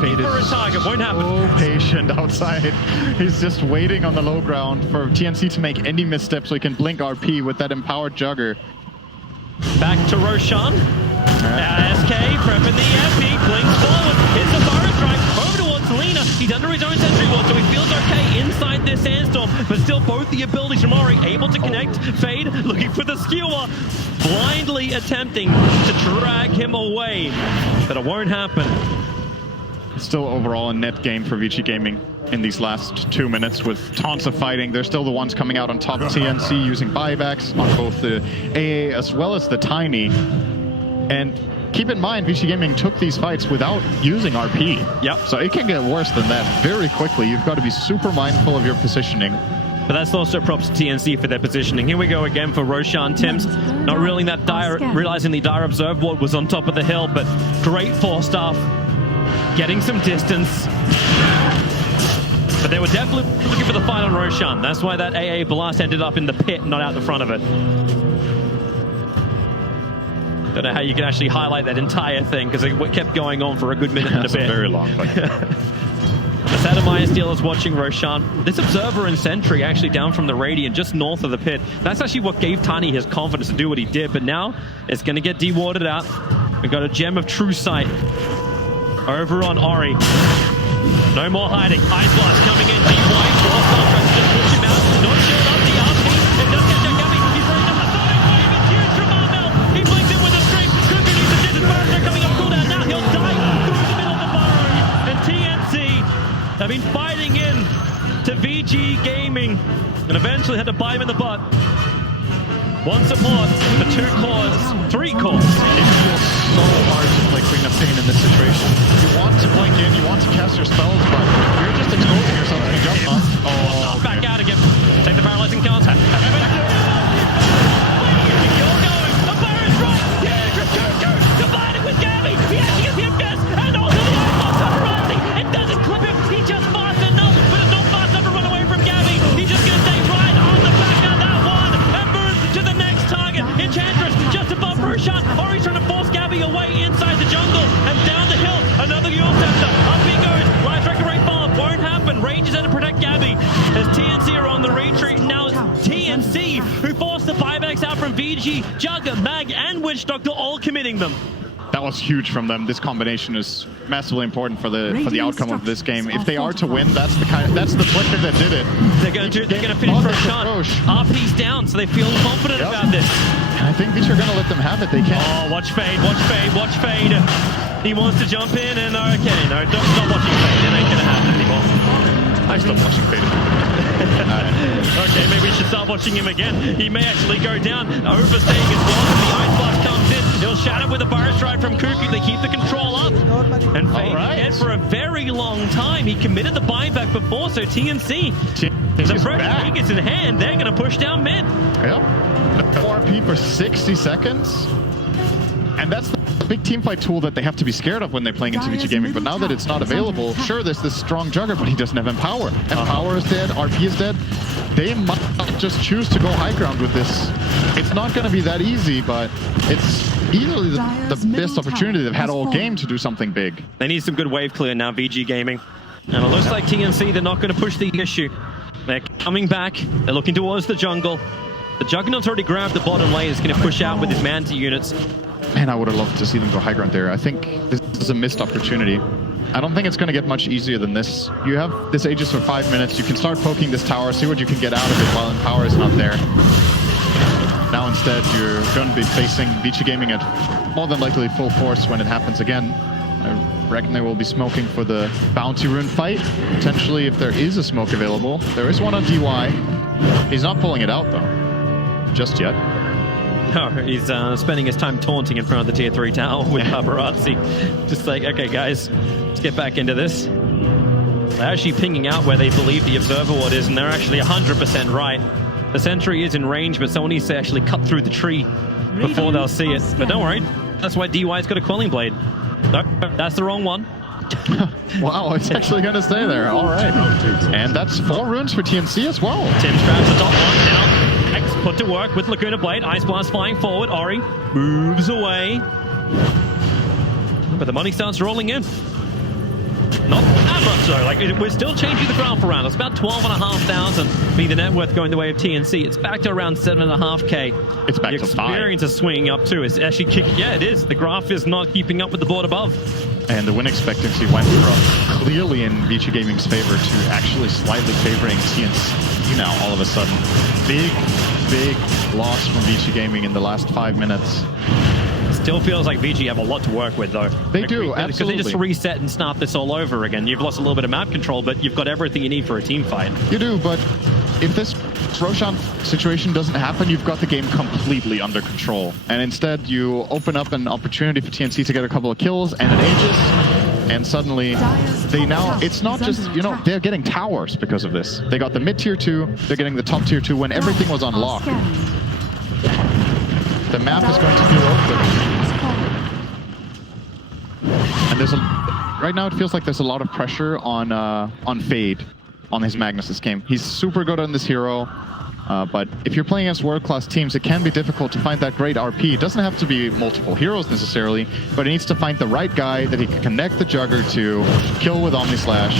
looking for a target. Won't happen. So patient outside. He's just waiting on the low ground for TNC to make any missteps so he can blink RP with that empowered Jugger. Back to Roshan. SK prepping the FP, blinks forward, hits a fire strike, over towards Lena. He's under his own sentry ward, so he feels okay inside this sandstorm, but still both the abilities from Ori able to connect. Fade looking for the skewer, blindly attempting to drag him away, but it won't happen. Still overall a net gain for Vici Gaming in these last 2 minutes with tons of fighting. They're still the ones coming out on top. TNC using buybacks on both the AA as well as the Tiny. And keep in mind, Vici Gaming took these fights without using RP. Yep. So it can get worse than that very quickly. You've got to be super mindful of your positioning. But that's also props to TNC for their positioning. Here we go again for Roshan Tims. Not realizing the dire observe ward was on top of the hill, but great force staff. Getting some distance. But they were definitely looking for the fight on Roshan. That's why that AA blast ended up in the pit, not out the front of it. Don't know how you can actually highlight that entire thing because it kept going on for a good minute and a bit. Very long. But Sadamaya Steel is watching Roshan. This observer and sentry actually down from the Radiant, just north of the pit. That's actually what gave Tiny his confidence to do what he did. But now it's going to get dewarded out. We've got a Gem of True Sight over on Ori. No more hiding. Ice Blast coming in. Deep white. Force Star tries to just push him out. Not shield up the RP. It does catch out Gabby. He's running up the side. Wave. It's huge from Marmel. He blinks in with a stream. Cuckoo needs a distance. Barrister coming up cooldown. Now he'll die through the middle of the burrow. And TNC have been fighting in to Vici Gaming and eventually had to bite him in the butt. One support for 2 cores, 3 cores. it feels so hard to play Queen of Pain in this situation. You want to blink in, you want to cast your spells, but you're just exposing yourself to be jumped on. Oh, back out again. Take the paralyzing counter. You're going. The fire is right. Yeah, divided with Gabby. He actually gets him best. And also the Ice paparazzi. It doesn't clip him. He's just fast enough, but it's not fast enough to run away from Gabby. He's just going to stay right on the back of that one and moves to the next target. Enchantress just above Roshan. Ori's trying to force Gabby away inside the jungle and down the hill. Another Yule Scepter. Up he goes. Light Striker Ray Bomb. Won't happen. Rage is there to protect Gabby. As TNC are on the retreat. Now it's TNC who forced the buybacks out from VG, Jugger, Mag, and Witch Doctor all committing them. That was huge from them. This combination is massively important for the outcome of this game. If they are to win, that's the flicker that did it. They're going to finish Roshan. RP's down, so they feel confident about this. I think Vici are going to let them have it. They can. Oh, watch Fade, watch Fade, watch Fade. He wants to jump in, and okay, no, don't stop watching Fade. It ain't going to happen anymore. I stopped watching Fade. Okay, maybe we should start watching him again. He may actually go down, overstaying his block, and the Ice Blast comes in. He'll shatter with a Fire Strike from Cuckoo. They keep the control up. And Fade dead for a very long time. He committed the buyback before, so TNC, the pressure gets in hand, they're going to push down mid. Yep. 4P for 60 seconds. And that's the big teamfight tool that they have to be scared of when they're playing into Vici Gaming. But now that it's not available, sure, there's this strong Jugger, but he doesn't have Empower. Empower is dead, RP is dead. They might just choose to go high ground with this. It's not going to be that easy, but it's easily the best opportunity they've had all game to do something big. They need some good wave clear now, VG Gaming. And it looks like TNC, they're not going to push the issue. They're coming back. They're looking towards the jungle. The Juggernaut's already grabbed the bottom lane. It's going to push out with his Manta units. Man, I would have loved to see them go high ground there. I think this is a missed opportunity. I don't think it's going to get much easier than this. You have this Aegis for 5 minutes. You can start poking this tower, see what you can get out of it while Empower is not there. Now instead, you're going to be facing Vici Gaming at more than likely full force when it happens again. I reckon they will be smoking for the Bounty Rune fight. Potentially, if there is a smoke available. There is one on DY. He's not pulling it out, though. Just yet. No, he's spending his time taunting in front of the tier 3 tower with paparazzi. Just like, okay, guys, let's get back into this. They're actually pinging out where they believe the observer ward is, and they're actually 100% right. The sentry is in range, but someone needs to actually cut through the tree before they'll see it. But don't worry, that's why DY's got a Quelling Blade. No, that's the wrong one. Wow, it's actually going to stay there. All right. And that's 4 runes for TNC as well. Tim's grabs the top one now. X put to work with Laguna Blade. Ice Blast flying forward. Ori moves away. But the money starts rolling in. Not that much though. Like, we're still changing the graph around. It's about 12,500 being the net worth going the way of TNC. It's back to around 7.5k. It's back the to 5. experience is swinging up too. It's actually kicking. Yeah, it is. The graph is not keeping up with the board above. And the win expectancy went from clearly in Vici Gaming's favor to actually slightly favoring TNC now all of a sudden. Big loss from Vici Gaming in the last 5 minutes. Still feels like Vici have a lot to work with, though. They do, absolutely. Because they just reset and start this all over again. You've lost a little bit of map control, but you've got everything you need for a team fight. You do, but if this Roshan situation doesn't happen, you've got the game completely under control. And instead, you open up an opportunity for TNC to get a couple of kills and an Aegis, and suddenly they now, it's not just, you know, they're getting towers because of this. They got the mid tier 2, they're getting the top tier 2 when everything was on lock. The map is going to feel open. And there's right now it feels like there's a lot of pressure on Fade on his Magnus this game. He's super good on this hero, but if you're playing against world-class teams, it can be difficult to find that great RP. It doesn't have to be multiple heroes necessarily, but he needs to find the right guy that he can connect the Jugger to, kill with Omnislash,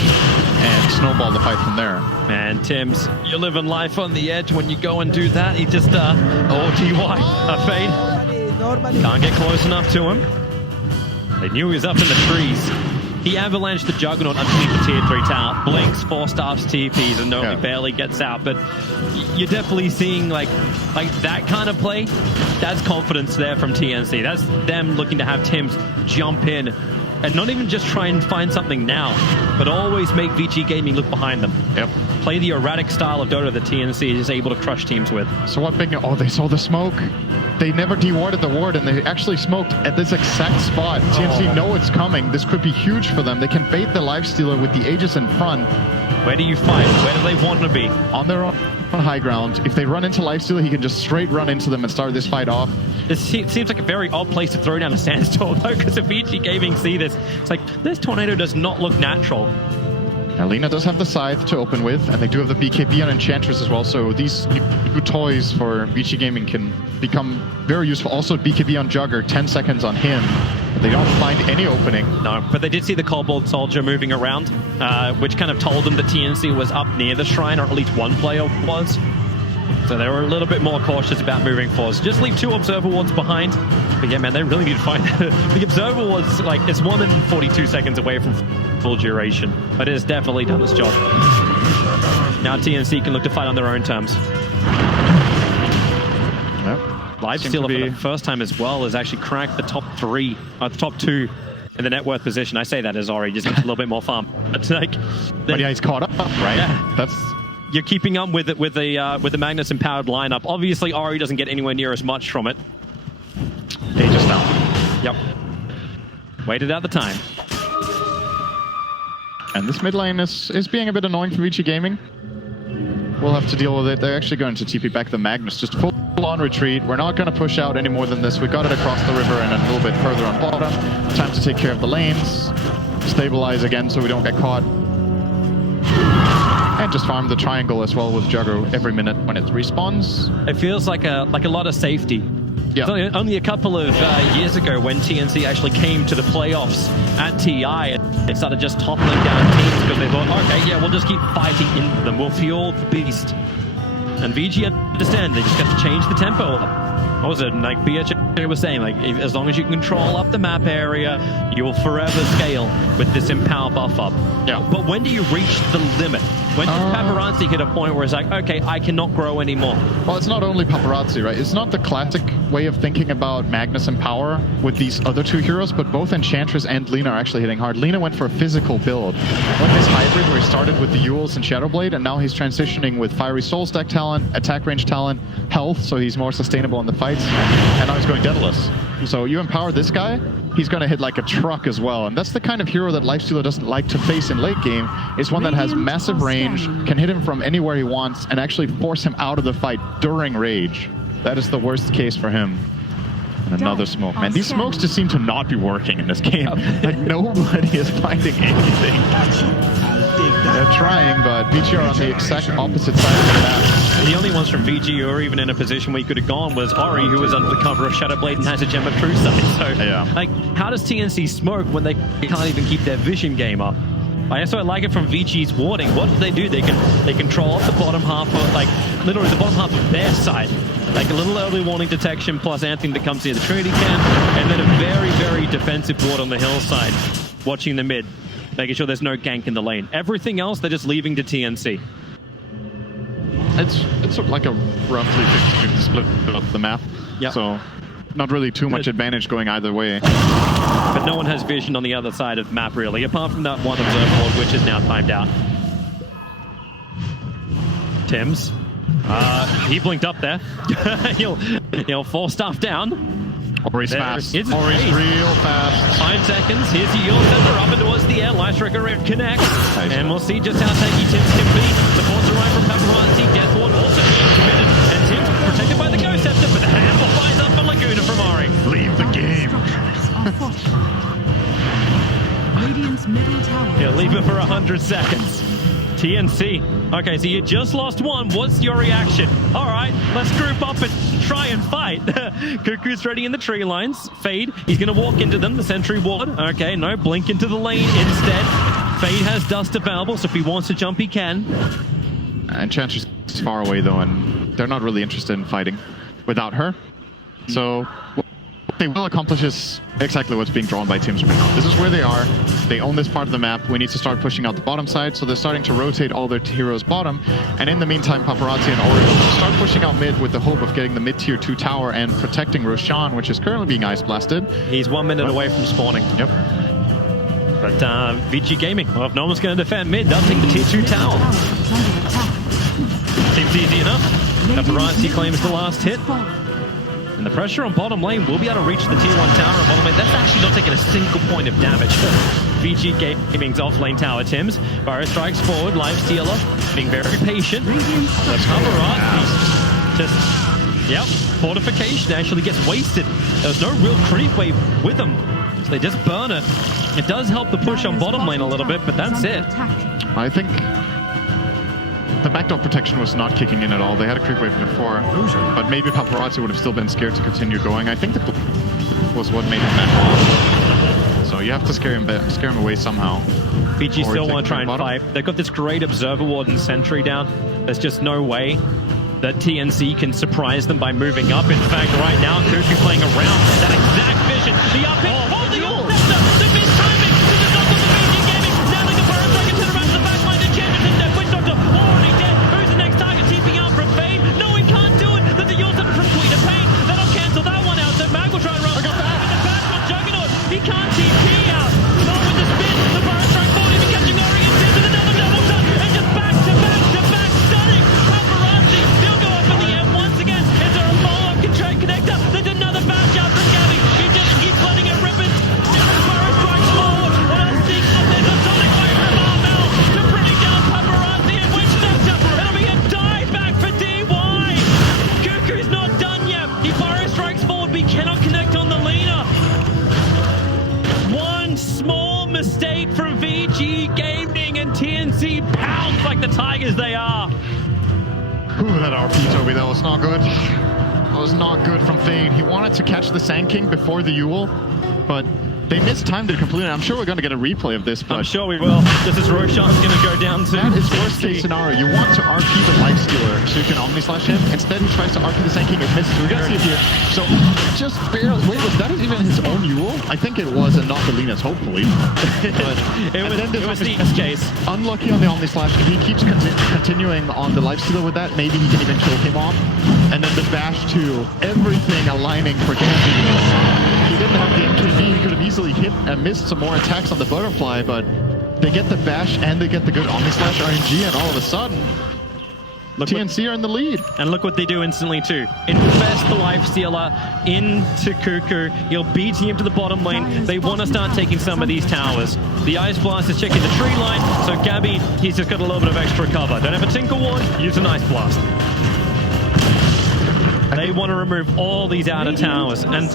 and snowball the fight from there. Man, Tims, you're living life on the edge when you go and do that. He just, OTY, a Fade. Can't get close enough to him. They knew he was up in the trees. He avalanched the Juggernaut underneath the tier 3 tower, blinks, 4-staffs, TPs, and only barely gets out. But you're definitely seeing like that kind of play. That's confidence there from TNC. That's them looking to have Tims jump in and not even just try and find something now, but always make Vici Gaming look behind them. Yep. Play the erratic style of Dota that TNC is able to crush teams with. So what big... Oh, they saw the smoke. They never dewarded the ward, and they actually smoked at this exact spot. TNC know it's coming. This could be huge for them. They can bait the lifestealer with the Aegis in front. Where do you fight? Where do they want to be? On their own high ground. If they run into lifestealer, he can just straight run into them and start this fight off. It seems like a very odd place to throw down a sandstorm, though, because if Vici Gaming see this, it's like, this tornado does not look natural. Now, Lina does have the Scythe to open with, and they do have the BKB on Enchantress as well, so these new toys for Vici Gaming can become very useful. Also, BKB on Jugger, 10 seconds on him. They don't find any opening. No, but they did see the Kobold Soldier moving around, which kind of told them that TNC was up near the shrine, or at least one player was. So they were a little bit more cautious about moving forward. So just leave 2 Observer Wards behind. But yeah, man, they really need to find the Observer Wards, like, it's 1 minute and 42 seconds away from full duration. But it has definitely done its job. Now TNC can look to fight on their own terms. Yep. Lifestealer for the first time as well has actually cracked the top 3, the top 2 in the net worth position. I say that as Ori just needs a little bit more farm. But like, but yeah, he's caught up, right? Yeah. That's... You're keeping up with it with the Magnus empowered lineup. Obviously, Ori doesn't get anywhere near as much from it. Aegis down. Yep. Waited out the time. And this mid lane is being a bit annoying for Vici Gaming. We'll have to deal with it. They're actually going to TP back the Magnus. Just full on retreat. We're not going to push out any more than this. We got it across the river and a little bit further on bottom. Time to take care of the lanes. Stabilize again so we don't get caught. And just farm the triangle as well with Jugger every minute when it respawns. It feels like a lot of safety. Yeah. Only a couple of years ago when TNC actually came to the playoffs at TI, they started just toppling down teams because they thought, okay, yeah, we'll just keep fighting into them. We'll fuel the beast. And VG understand, they just got to change the tempo up. What was it? Like BHA was saying, like, as long as you control up the map area, you will forever scale with this Empower buff up. Yeah. But when do you reach the limit? When does Paparazzi hit a point where it's like, okay, I cannot grow anymore? Well, it's not only Paparazzi, right? It's not the classic way of thinking about Magnus and Power with these other 2 heroes, but both Enchantress and Lina are actually hitting hard. Lina went for a physical build. Went this hybrid where he started with the Euls and Shadowblade, and now he's transitioning with Fiery Soul Stack talent, attack range talent, health, so he's more sustainable in the fights, and now he's going Daedalus. So you empower this guy, he's going to hit like a truck as well, and that's the kind of hero that Lifestealer doesn't like to face in late game, is one that has massive range, can hit him from anywhere he wants, and actually force him out of the fight during rage. That is the worst case for him. And another smoke. Man, these smokes just seem to not be working in this game. Like, nobody is finding anything. They're trying, but Vici are on the exact opposite side of the map. The only ones from VG who are even in a position where he could have gone was Ori, who was under the cover of Shadowblade and has a Gem of True Sight. So, yeah. like, how does TNC smoke when they can't even keep their vision game up? So I like it from Vici's warding. What do? They control off the bottom half of, like, literally the bottom half of their side. Like a little early warning detection plus anything that comes near the Trinity camp, and then a very, very defensive ward on the hillside, watching the mid, making sure there's no gank in the lane. Everything else, they're just leaving to TNC. It's like a roughly 50-50 split of the map. Yep. So not really too much advantage going either way. But no one has vision on the other side of the map, really, apart from that one observer ward, which is now timed out. Tims. He blinked up there. he'll force stuff down. Or he's fast. Or he's real fast. 5 seconds. Here's the Eagle Center up and towards the air. Life Striker connects. Nice. And we'll see just how tanky Tims can be. Supports arrive from Paparazzi. Death Ward also being committed. And Tims protected by the Ghost Scepter, but amplifies up for Laguna from Ari. Leave the game. Radiant's middle tower. He'll leave it for 100 seconds. TNC. Okay, so you just lost one. What's your reaction? All right, let's group up and try and fight. Cuckoo's ready in the tree lines. Fade, he's going to walk into them, the sentry ward. Okay, no, blink into the lane instead. Fade has dust available, so if he wants to jump, he can. And Chancer's far away, though, and they're not really interested in fighting without her. So what they will accomplish is exactly what's being drawn by Tims right now. This is where they are. They own this part of the map. We need to start pushing out the bottom side, so they're starting to rotate all their heroes bottom. And in the meantime, Paparazzi and Ori will start pushing out mid with the hope of getting the mid-tier 2 tower and protecting Roshan, which is currently being ice blasted. He's 1 minute away from spawning. Yep. But Vici Gaming, well, if no one's going to defend mid, they'll take the tier 2 tower. Seems easy enough. Paparazzi claims the last hit. And the pressure on bottom lane will be able to reach the tier 1 tower on bottom lane. That's actually not taking a single point of damage. Vici Gaming's off lane tower, Tims. Fire strikes forward, live stealer, being very patient. The Paparazzi just, yep, fortification actually gets wasted. There's no real creep wave with them, so they just burn it. It does help the push on bottom lane a little bit, but that's it. I think the backdoor protection was not kicking in at all. They had a creep wave before, but maybe Paparazzi would have still been scared to continue going. I think the was what made him back off. So you have to scare him away somehow. Vici still want to try and fight. They've got this great observer ward and sentry down. There's just no way that TNC can surprise them by moving up. In fact, right now, Cuckoo playing around that exact vision. The up hit, holding on, the mistiming, this is not the Vici Gaming. Now they can burn second to the rest of the backline. The champion is dead. Witch Doctor already dead. Who's the next target? TPing out from Fade. No, he can't do it. There's a Yulton from Queen of Pain. That'll cancel that one out. So Mag will try and run. With the back from Juggernaut. He can't TP out. No, with the spin. The burn strike forward. Even catching Ori and Tims with another double shot. And just back to back to back stunning. Paparazzi. They'll go up in the air once again. Is there a follow-up connector? There's another bash out from Gabby. He just keeps letting it rip it. Burn strikes forward. And I think there's a sonic wave from Armel to bring down Paparazzi and Witch Doctor. It'll be a dive back for DY. Cuckoo's not done yet. He fire strikes forward, but he cannot connect on the leader. One small mistake from VG Gaming and TNC pounds like the Tigers they are. Ooh, that RP, Toby, that was not good. That was not good from Fade. He wanted to catch the Sand King before the Yule, but they mistimed it completely. I'm sure we're going to get a replay of this, but I'm sure we will. This is Roshan's going to go down to... That is worst case scenario. You want to RP the Lifestealer so you can Omni Slash him. Instead, he tries to RP the Sand King. It misses. We're going to see it here. So, just barely... Wait, was that even his own Yule? I think it was, and not Delina's, hopefully. But, it was the case. Unlucky on the Omni Slash. If he keeps continuing on the Lifestealer with that, maybe he can even kill him off. And then the Bash too. Everything aligning for Gambit. He didn't have the MKB. He could have easily hit and missed some more attacks on the Butterfly, but they get the Bash and they get the good Omni Slash RNG, and all of a sudden, TNC are in the lead. And look what they do instantly too. Invest the Lifestealer into Cuckoo. He'll beat him to the bottom lane. They want to start taking some of these towers. The Ice Blast is checking the tree line, so Gabby, he's just got a little bit of extra cover. Don't have a Tinker Ward, use an Ice Blast. They want to remove all these outer towers, and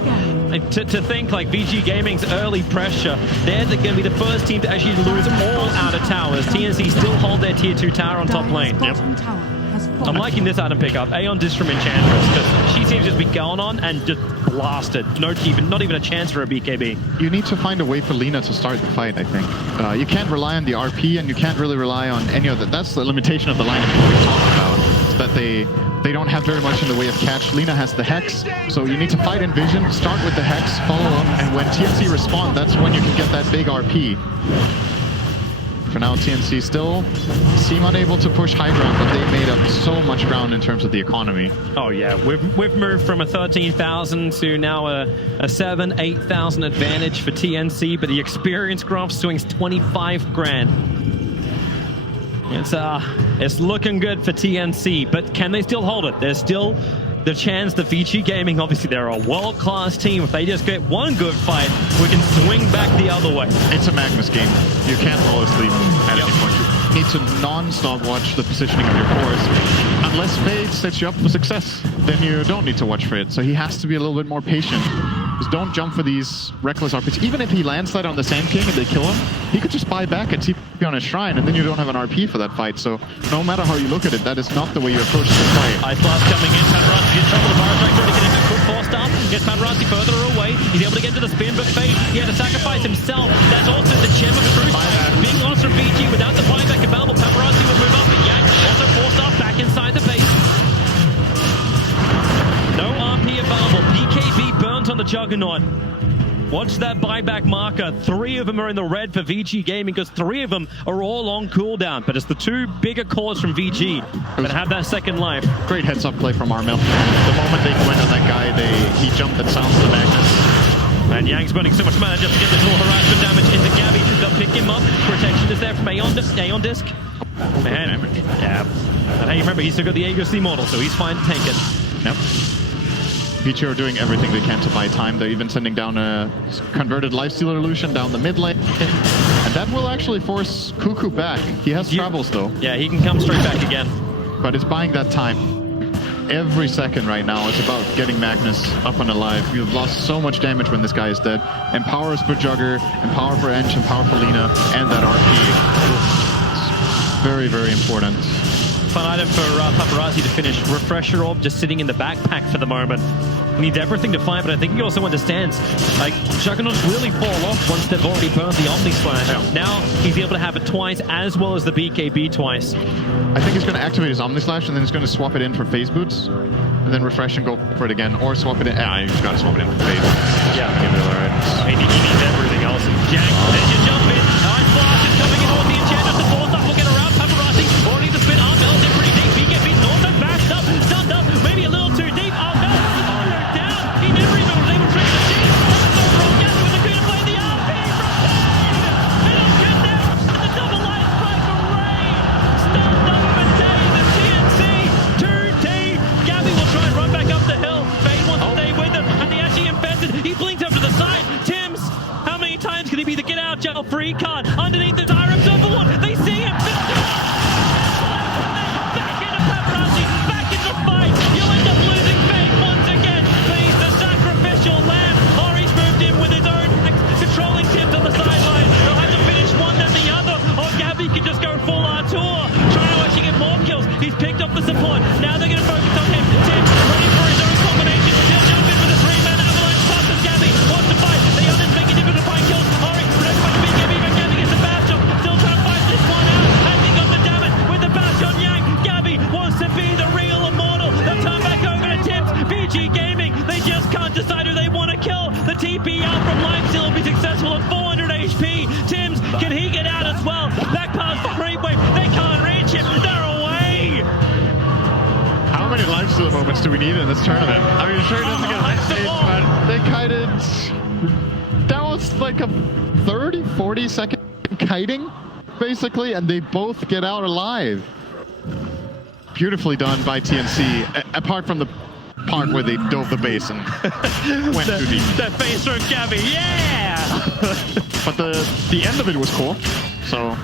to think like VG Gaming's early pressure, they're going to be the first team to actually lose all outer towers. TNC still hold their tier 2 tower on top lane. Bottom tower has I'm liking this item pickup. Aeon Disc from Enchantress, because she seems to just be going on and just blasted. Not even a chance for a BKB. You need to find a way for Lina to start the fight, I think. You can't rely on the RP, and you can't really rely on any of that. That's the limitation of the lineup we talked about, that they don't have very much in the way of catch. Lina has the Hex, so you need to fight in vision, start with the Hex, follow up, and when TNC respond, that's when you can get that big RP. For now, TNC still seem unable to push high ground, but they made up so much ground in terms of the economy. Oh yeah, we've moved from a 13,000 to now a 7,000, 8,000 advantage for TNC, but the experience graph swings 25 grand. It's looking good for TNC, but can they still hold it? There's still the chance that Vici Gaming, obviously they're a world-class team. If they just get one good fight, we can swing back the other way. It's a Magnus game. You can't fall asleep at any point. You need to non-stop watch the positioning of your cores. Unless Fade sets you up for success, then you don't need to watch for it. So he has to be a little bit more patient. Just don't jump for these reckless RPs. Even if he landslide on the Sand King and they kill him, he could just buy back and TP on his shrine, and then you don't have an RP for that fight. So no matter how you look at it, that is not the way you approach the fight. Ice Blast coming in. Paparazzi gets trouble. The Bar Strike trying to get in a quick force stop. Gets Paparazzi further away. He's able to get to the spin, but Fade, he had to sacrifice himself. That's also the gem of truth. Being honest from Vici without the buyback available, Paparazzi would move up, but Yang also forced off back inside the base. No RP available. BKB burnt on the Juggernaut. Watch that buyback marker. 3 of them are in the red for Vici Gaming, because 3 of them are all on cooldown. But it's the 2 bigger cores from Vici that have that second life. Great heads-up play from Armel. The moment they went on that guy, he jumped and silenced the Magnus. And Yang's burning so much mana just to get the dual harassment damage into Gabby. They'll pick him up. Protection is there from Aeon Disc. Man, yeah. But hey, remember, he's still got the Aegis model, so he's fine to tank it. Yep. Vici are doing everything they can to buy time. They're even sending down a converted Lifestealer Illusion down the mid lane. And that will actually force Cuckoo back. He has travels though. Yeah, he can come straight back again. But it's buying that time. Every second right now is about getting Magnus up and alive. You've lost so much damage when this guy is dead. Empowers for Jugger, empower for Ench, empower for Lina, and that RP. It's very, very important. Fun item for Paparazzi to finish. Refresher Orb just sitting in the backpack for the moment. He needs everything to fight, but I think he also understands, like, Juggernauts really fall off once they've already burned the Omni Slash. Yeah. Now he's able to have it twice, as well as the BKB twice. I think he's going to activate his Omni Slash, and then he's going to swap it in for Phase Boots, and then refresh and go for it again, or swap it in. Yeah, he's got to swap it in for Phase. Yeah. He needs everything else. Jack, as you jump in, Ice Blast is coming in towards the Enchantress. The force up will get around Paparazzi. Already the spin. Armel's in pretty deep. BKB's also bashed up, stunned up, maybe a little too deep. Armel down. He never even was able to trick the team. Overall, Gabby with a good play. The RP from Fade. It'll get there. The double line strike for Ray. Stunned up for Dave. The TNC. 2 deep. Gabby will try and run back up the hill. Fade wants to stay with him, and he actually infested. He blinked over to the side. Tim's, how many times can he be the get out jail free card underneath the Irem's Overlord? They see him. He's picked up the support. Now they're going to focus on him. Tim, ready for his own combination. He'll jump in with a 3-man avalanche. Passes Gabby. Wants to fight. The others making different to find kills. Ori, protected by the BKB, but Gabby gets the Bastion. Still trying to fight this one out. Hanging on the damage with the Bastion Yang. Gabby wants to be the real immortal. They'll turn back over to Tim's. Vici Gaming. They just can't decide who they want to kill. The TP out from Lifesteal will be successful at 400 HP. Tim's, can he get out as well? Back past the Creepwave. They can't reach him. They're how many Lifesteal moments do we need in this tournament? I mean, sure it doesn't get high stage, but they kited. That was like a 30, 40 second kiting, basically, and they both get out alive. Beautifully done by TNC, apart from the part where they dove the base and went too deep. That face from Gabby, yeah! But the end of it was cool, so.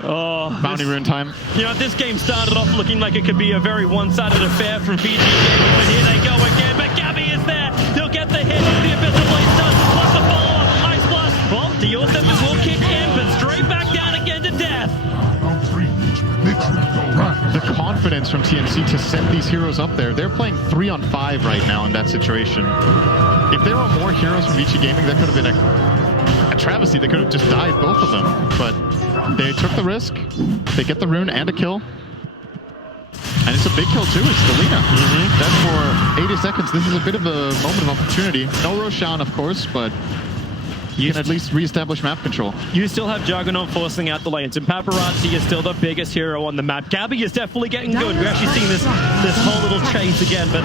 Oh, Bounty rune time. You know, this game started off looking like it could be a very one-sided affair from Vici Gaming, but here they go again. But Gabby is there. He'll get the hit. The Abyssal Blade stun, plus the follow-up. Ice Blast. Well, the Yosemite will kick in, but straight back down again to death. confidence from TNC to send these heroes up there. They're playing 3-on-5 right now in that situation. If there were more heroes from Vici Gaming, that could have been a travesty. They could have just died, both of them. But they took the risk. They get the rune and a kill. And it's a big kill too. It's the Lina. That's for 80 seconds. This is a bit of a moment of opportunity. No Roshan, of course, but you can at least re-establish map control. You still have Juggernaut forcing out the lanes, and Paparazzi is still the biggest hero on the map. Gabby is definitely getting good. We're actually seeing this whole little chase again, but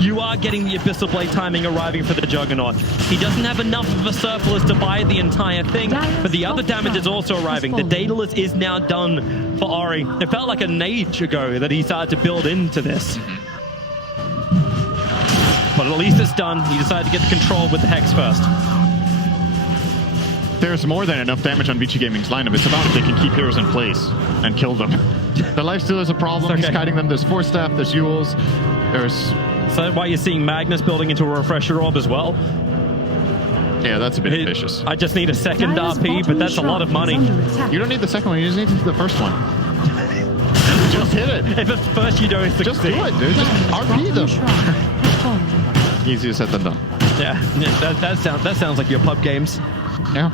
you are getting the Abyssal Blade timing arriving for the Juggernaut. He doesn't have enough of a surplus to buy the entire thing, but the other damage is also arriving. The Daedalus is now done for Ori. It felt like an age ago that he started to build into this. But at least it's done. He decided to get the control with the Hex first. There's more than enough damage on Vici Gaming's lineup. It's about if they can keep heroes in place and kill them. The lifesteal is a problem. Okay. He's kiting them. There's Force Staff, there's Yules, there's... So that's why you're seeing Magnus building into a Refresher Orb as well. Yeah, that's a bit ambitious. I just need a second RP, but that's a lot of money. You don't need the second one, you just need the first one. Just hit it. If it's first, you don't succeed. Just do it, dude. Just RP them. Easier said than done. Yeah, that sounds like your pub games. Yeah.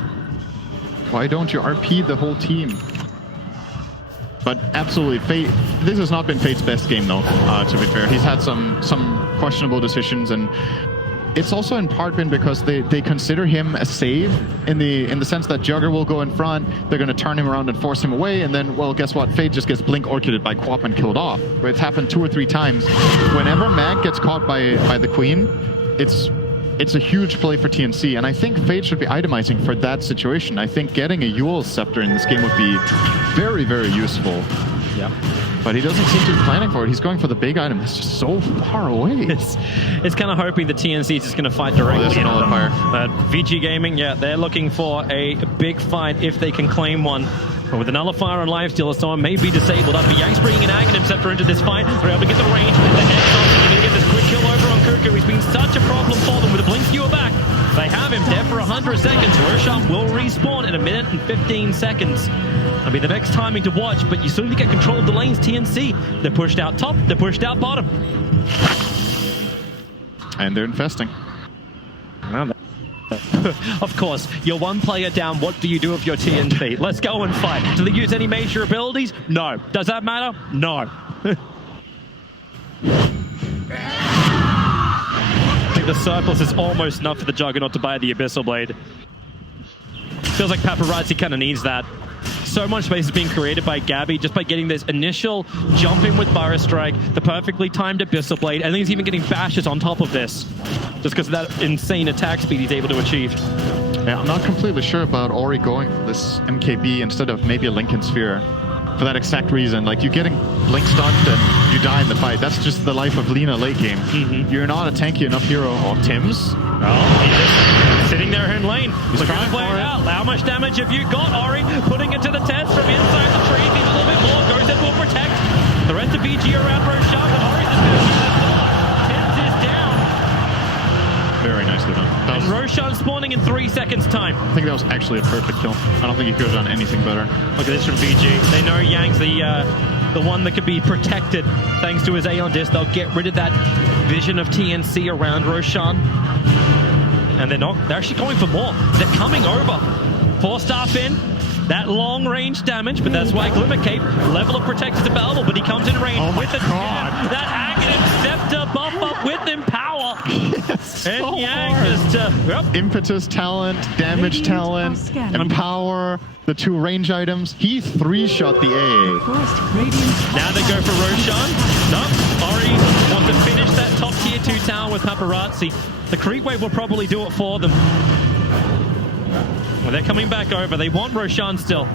Why don't you RP the whole team? But absolutely, Fate. This has not been Fate's best game, though. To be fair, he's had some questionable decisions, and it's also in part been because they consider him a save in the sense that Jugger will go in front. They're going to turn him around and force him away, and then, well, guess what? Fate just gets blink orchided by Quap and killed off. But it's happened 2 or 3 times. Whenever Mag gets caught by the Queen, it's a huge play for TNC, and I think Fate should be itemizing for that situation. I think getting a Yule Scepter in this game would be very, very useful. Yeah. But he doesn't seem to be planning for it. He's going for the big item. It's just so far away. It's kind of hoping the TNC is just going to fight directly. There's a nullifier. But Vici Gaming, yeah, they're looking for a big fight if they can claim one. But with the nullifier and lifesteal, someone may be disabled. After Yang's bringing an Aghanim Scepter into this fight, they're able to get the range. The head's off. They're going to get this quick kill over on Cuckoo. He's been such a problem for them with a blink skewer back. They have him dead for 100 seconds. Roshan will respawn in 1 minute and 15 seconds. That'll be the next timing to watch, but you soon get control of the lanes, TNC. They're pushed out top, they're pushed out bottom. And they're infesting. Of course, you're 1 player down. What do you do with your TNT? Let's go and fight. Do they use any major abilities? No. Does that matter? No. I think the surplus is almost enough for the Juggernaut to buy the Abyssal Blade. Feels like Paparazzi kind of needs that. So much space is being created by Gabby just by getting this initial jump in with Burrow Strike, the perfectly timed Abyssal Blade, and then he's even getting bashes on top of this. Just because of that insane attack speed he's able to achieve. Yeah, I'm not completely sure about Ori going for this MKB instead of maybe a Lincoln Sphere. For that exact reason, like you're getting blink stunned and you die in the fight. That's just the life of Lina late game. You're not a tanky enough hero. Or Tim's. Oh, he's just sitting there in lane. He's Looking trying to play for it it. out. How much damage have you got, Ori? Putting it to the test from inside the tree. Needs a little bit more. Goes in, will protect. The rest of VG around Roshan, but Ori's just going to shoot that door. Tim's is down. Very nicely done. And Roshan spawning in 3 seconds time. I think that was actually a perfect kill. I don't think he could have done anything better. Look at this from VG. They know Yang's the one that could be protected thanks to his Aeon Disc. They'll get rid of that vision of TNC around Roshan. And they're actually going for more. They're coming over. 4-star in. That long range damage, but that's why Glimmer Cape, level of protect is available, but he comes in range with the jab. That Aghanim Scepter buff up with him power. And Yang just impetus talent, damage talent, and power, the 2 range items. He 3-shot the AA. Now they go for Roshan. Nope. Ori wants to finish that top tier 2 tower with Paparazzi. The creep wave will probably do it for them. Well, they're coming back over. They want Roshan still.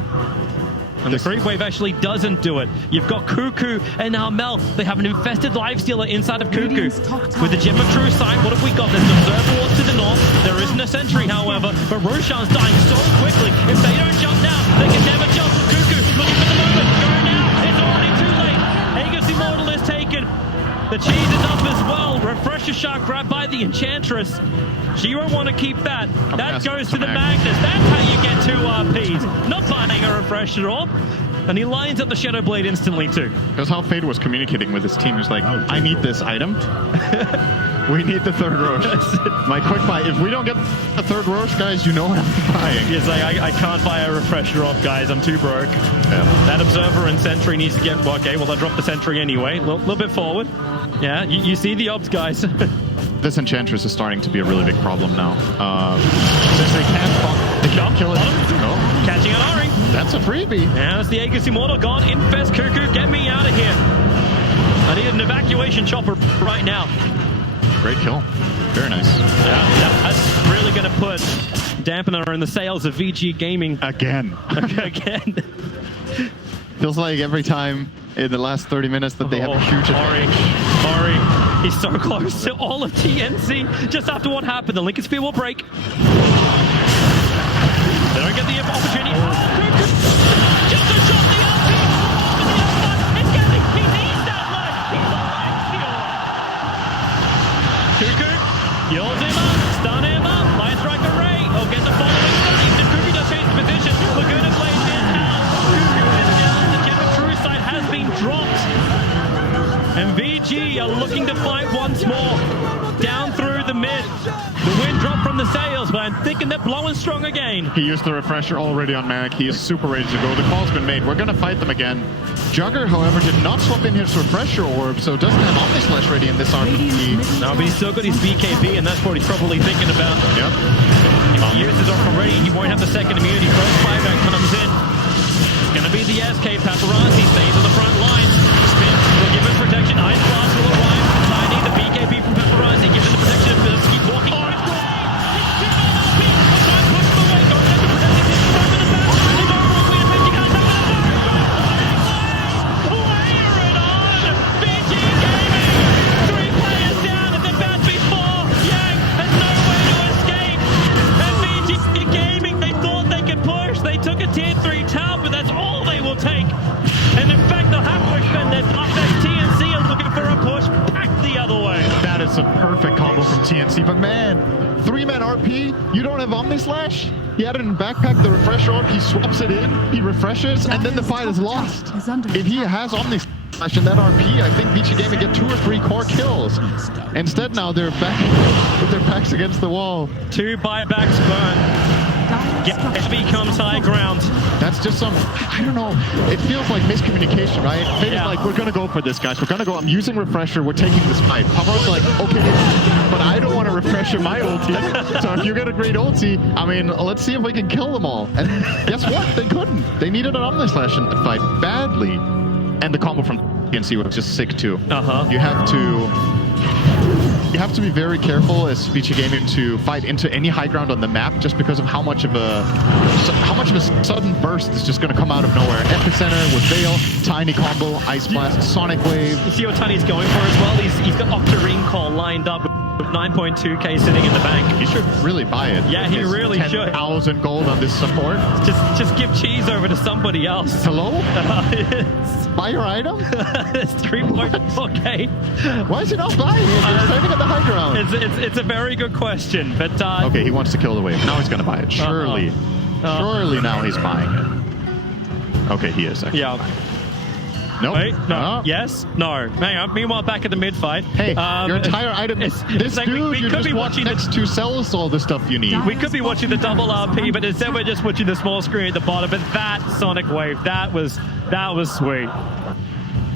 And the creep wave actually doesn't do it. You've got Cuckoo and now Mel. They have an infested lifestealer inside of Cuckoo. With the Gem of True Sight, what have we got? There's an Observer Wars to the north. There isn't a sentry, however, but Roshan's dying so quickly. If they don't jump now, they can never jump. Cuckoo looking for the moment. Go now. It's already too late. Aegis Immortal is taken. The cheese is up as well. Refresher Shark grabbed by the Enchantress. She won't want to keep that. That goes to the Magnus. That's how you get 2 RPs. Not buying a Refresher Orb. And he lines up the Shadow Blade instantly too. Because how Fade was communicating with his team. He's like, I need this item. We need the third Roche. My quick buy. If we don't get the third Roche, guys, you know what I'm buying. He's like, I can't buy a refresher off, guys. I'm too broke. Yeah. That Observer and Sentry needs to get... Well, okay, well, they'll drop the Sentry anyway. A little bit forward. Yeah, you see the obs, guys. This Enchantress is starting to be a really big problem now. Since they can't kill it. Oh. Catching an Ori. That's a freebie. Yeah, that's the Aegis Immortal gone. Infest Cuckoo, get me out of here. I need an evacuation chopper right now. Great kill. Very nice. Yeah, that's really going to put dampener in the sails of VG Gaming. Again. Again. Feels like every time in the last 30 minutes that they have a huge advantage. Ori, he's so close to all of TNC. Just after what happened, the Lincoln Spear will break. They don't get the opportunity. Just to drop the LP. It's getting, he needs that life. He's on life. Cuckoo, heals him up, stun him up, Light Strike Array. He'll get the following stun. The Cuckoo does change position. Laguna Blade is out. Cuckoo is down. The Gem of True Sight has been dropped. And VG are looking to fight once more. Down through the mid. The wind dropped from the sails, but I'm thinking they're blowing strong again. He used the refresher already on Mac. He is super ready to go. The call's been made. We're going to fight them again. Jugger, however, did not swap in his refresher orb, so doesn't have Omni Slash ready in this RPG. No, but he's still got his BKB, and that's what he's probably thinking about. Yep. If he uses it already, he won't have the second immunity. First buyback comes in. It's going to be the SK. Paparazzi stays on the front line. Spin will give him protection. Ice Blast will arrive. Tiny, the BKB from Paparazzi gives him the protection. Just keep walking. It's a perfect combo from TNC, but man, 3-man RP, you don't have Omni Slash? He had it in backpack, the refresher orb, he swaps it in, he refreshes, and then the fight is lost. If he has Omni Slash in that RP, I think Vici Gaming get 2 or 3 core kills. Instead now they're back with their backs against the wall. 2 buybacks burn. HB comes high ground. That's just some, I don't know, it feels like miscommunication, right? Maybe like, we're going to go for this, guys. We're going to go, I'm using refresher, we're taking this fight. Paparazzi's like, okay, but I don't want to refresher my ulti. So if you get a great ulti, I mean, let's see if we can kill them all. And guess what? They couldn't. They needed an Omni Slash in the fight badly. And the combo from TNC was just sick too. You have to be very careful as Vici Gaming to fight into any high ground on the map, just because of how much of a sudden burst is just going to come out of nowhere. Epicenter with Veil, Tiny combo, Ice Blast, Sonic Wave. You see what Tiny's going for as well? He's got Octarine Call lined up with 9.2k sitting in the bank. He should really buy it. Yeah, he really should. 10,000 gold on this support. Just give cheese over to somebody else. Hello? Buy your item? It's 3.4k. Why is he not buying it? He's standing at the high ground. It's a very good question, but okay, he wants to kill the wave. Now he's gonna buy it. Surely. Surely now he's buying it. Okay, he is actually. Yeah. Nope. Wait, no. Yes? No. Hang on. Meanwhile, back at the mid-fight. Hey, your entire item is... This like dude, we you could just walk next to sells all the stuff you need. We could be watching the double RP, but instead we're just watching the small screen at the bottom. But that Sonic Wave, that was sweet.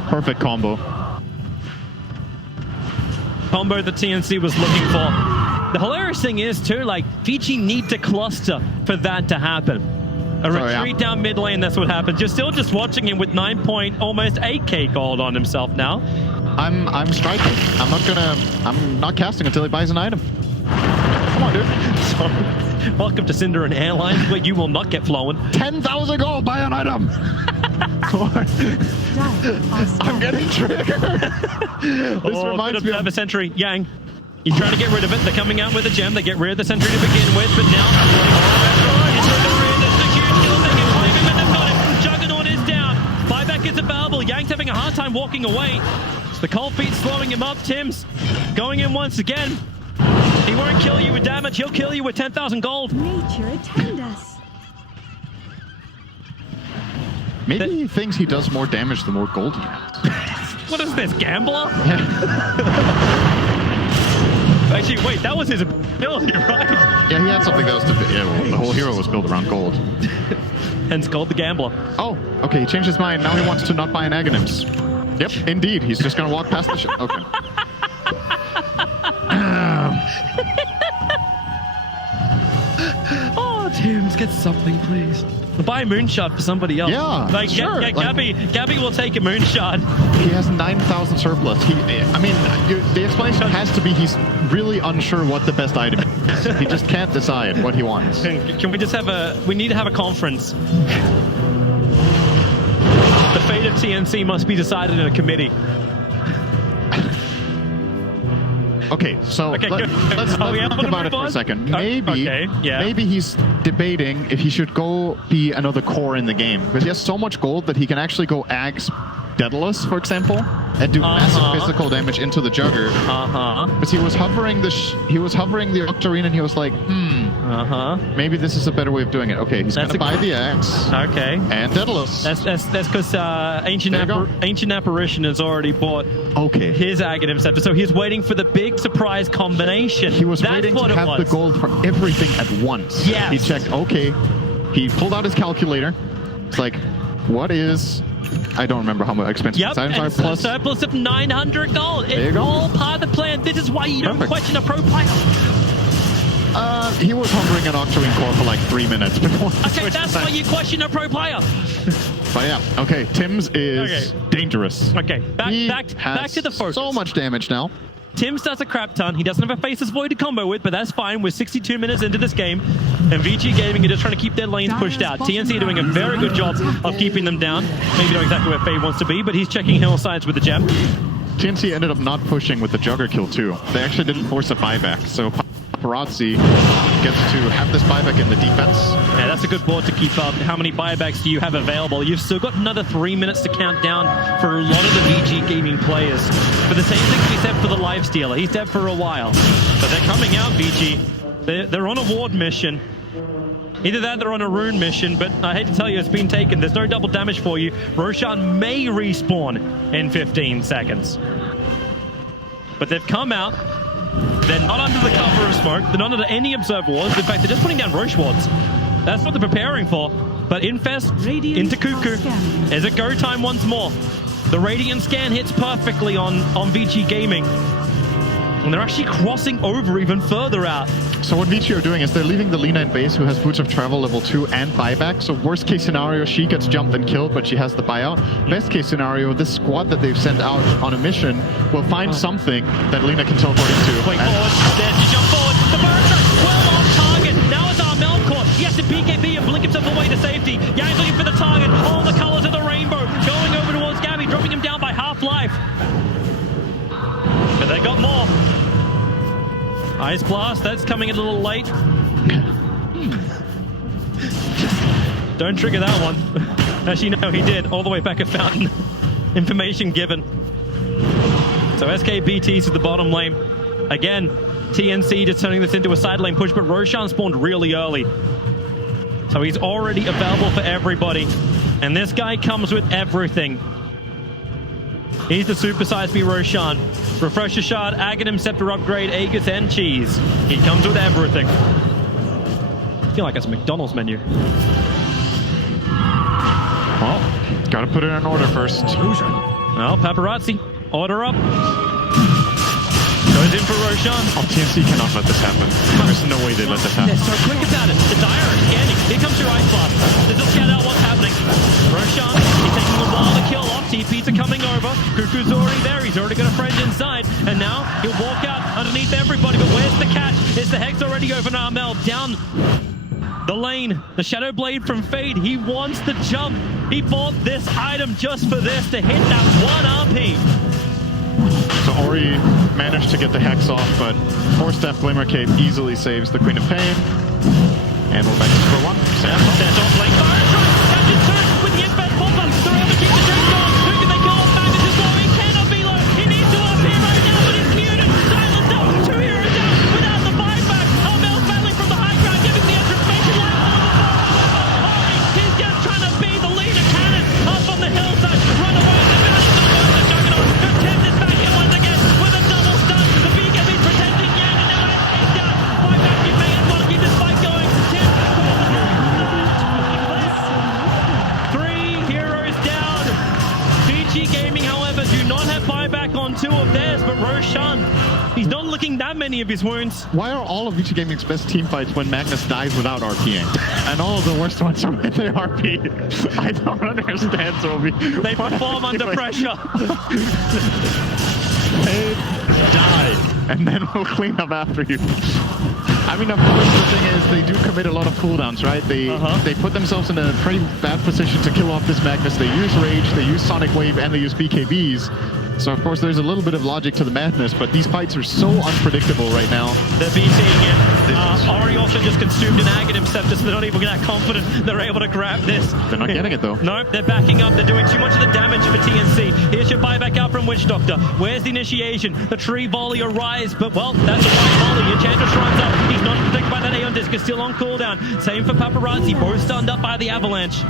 Perfect combo. Combo that TNC was looking for. The hilarious thing is, too, like, Vici need to cluster for that to happen. A retreat down mid lane, that's what happens. You're still just watching him with almost 8k gold on himself now. I'm striking. I'm not casting until he buys an item. Come on, dude. So, welcome to Cinder and Airlines, but you will not get flowing. 10,000 gold, buy an item. I'm getting triggered. This reminds me of a sentry. Yang. He's trying to get rid of it. They're coming out with a gem. They get rid of the sentry to begin with, but now Juggernaut is down. Buyback is available. Yang's having a hard time walking away. The cold feet slowing him up. Tim's going in once again. He won't kill you with damage. He'll kill you with 10,000 gold. Nature attend us. Maybe he thinks he does more damage the more gold he has. What is this, gambler? Actually, wait, that was his ability, right? Yeah, he had something that was the whole hero was built around gold. Hence called the gambler. Oh, okay, he changed his mind. Now he wants to not buy an Aghanims. Yep, indeed. He's just gonna walk past the ship. Okay. Oh, Tim's, get something, please. Buy a moonshot for somebody else. Yeah, like, sure. Gabby will take a moonshot. He has 9,000 surplus. I mean, the explanation has to be he's really unsure what the best item is. He just can't decide what he wants. Can we just have we need to have a conference. The fate of TNC must be decided in a committee. Okay, so let's think about it for a second. Maybe he's debating if he should go be another core in the game, because he has so much gold that he can actually go Ags Daedalus, for example, and do massive physical damage into the Jugger. Because he was hovering the Octarine, and he was like, maybe this is a better way of doing it. Okay, he's gonna buy the Axe. Okay. And Daedalus. That's because Ancient Apparition has already bought his Aghanim Scepter, so he's waiting for the big surprise combination. He was waiting to have the gold for everything at once. Yes. He checked, he pulled out his calculator. It's like, what is... I don't remember how much expensive items are. Plus a surplus of 900 gold. It's all part of the plan. This is why you don't question a pro player. He was hovering an Octarine core for like 3 minutes before. Okay, that's why you question a pro player. But yeah, okay, Tim's is dangerous. Okay, back to the focus. So much damage now. Tim's does a crap ton. He doesn't have a Faceless Void to combo with, but that's fine. We're 62 minutes into this game, and Vici Gaming are just trying to keep their lanes pushed out. TNC are doing a very good job of keeping them down. Maybe not exactly where Faye wants to be, but he's checking hillsides with the gem. TNC ended up not pushing with the Jugger kill too. They actually didn't force a buyback, so Paparazzi gets to have this buyback in the defense. Yeah, that's a good board to keep up. How many buybacks do you have available? You've still got another 3 minutes to count down for a lot of the VG Gaming players. But the same thing can be said for the Lifestealer. He's dead for a while. But they're coming out, VG. They're on a ward mission. Either that, they're on a rune mission, but I hate to tell you, it's been taken. There's no double damage for you. Roshan may respawn in 15 seconds. But they've come out. They're not under the cover of smoke. They're not under any observer wards. In fact, they're just putting down Roche wards. That's what they're preparing for. But Infest into Cuckoo. Is it go time once more? The Radiant Scan hits perfectly on Vici Gaming. And they're actually crossing over even further out. So what Vici are doing is they're leaving the Lina in base, who has Boots of Travel level 2 and buyback. So worst case scenario, she gets jumped and killed, but she has the buyout. Best case scenario, this squad that they've sent out on a mission will find something that Lina can teleport into. Wait, forward. There, she jumped forward. The Burner, well on target. Now it's our Melkor. He has to PKB and blink himself away to safety. Yeah, he's looking for the target. All the colors of the rainbow. Going over towards Gabby, dropping him down by half-life. But they got more. Ice Blast, that's coming a little late. Don't trigger that one. Actually, no, he did. All the way back at Fountain. Information given. So SKBT's to the bottom lane. Again, TNC just turning this into a side lane push, but Roshan spawned really early. So he's already available for everybody. And this guy comes with everything. He's the supersized me Roshan. Refresher Shard, Aghanim Scepter upgrade, Aegis, and cheese. He comes with everything. I feel like it's a McDonald's menu. Well, gotta put it in order first. Well, Paparazzi, order up. Goes in for Roshan. Oh, TNC cannot let this happen. There's no way they let this happen. They're so quick about it. The Dire is scanning. Here comes your Ice Blast. There's a scan out what's happening. Roshan, he's taking a while to kill off. TPs are coming over. Cuckoo's already there. He's already got a friend inside. And now he'll walk out underneath everybody. But where's the catch? Is the Hex already over now? Mel down the lane. The Shadow Blade from Fade. He wants the jump. He bought this item just for this to hit that 1 RP. So Ori managed to get the Hex off, but 4-Staff Glimmer Cape easily saves the Queen of Pain. And we're back to square one. There's on Blake Fire Strike. Captain turn with the Infest pop-up. They're able to keep the train going. Who can they call? Magnus is low. He cannot be low. He needs to up here right now, but he's muted. Silence up. 2 heroes down without the buyback. Mel's battling from the high ground, giving the information line. Ori, he's just trying to be the leader cannon. 2 of theirs, but Roshan, he's not looking that many of his wounds. Why are all of Vici Gaming's best team fights when Magnus dies without RPing? And all of the worst ones are when they RP? I don't understand, Toby. They perform under pressure. They die, and then we'll clean up after you. I mean, of course, the thing is, they do commit a lot of cooldowns, right? They put themselves in a pretty bad position to kill off this Magnus. They use Rage, they use Sonic Wave, and they use BKBs. So, of course, there's a little bit of logic to the madness, but these fights are so unpredictable right now. They're beating it. Ori also just consumed an Aghanim Scepter, so they're not even that confident they're able to grab this. They're not getting it, though. Nope, they're backing up. They're doing too much of the damage for TNC. Here's your buyback out from Witch Doctor. Where's the initiation? The tree volley arrives, but, well, that's a one volley. Enchantress runs up. He's not protected by that Aeon Disc. Is still on cooldown. Same for Paparazzi. Both stunned up by the Avalanche.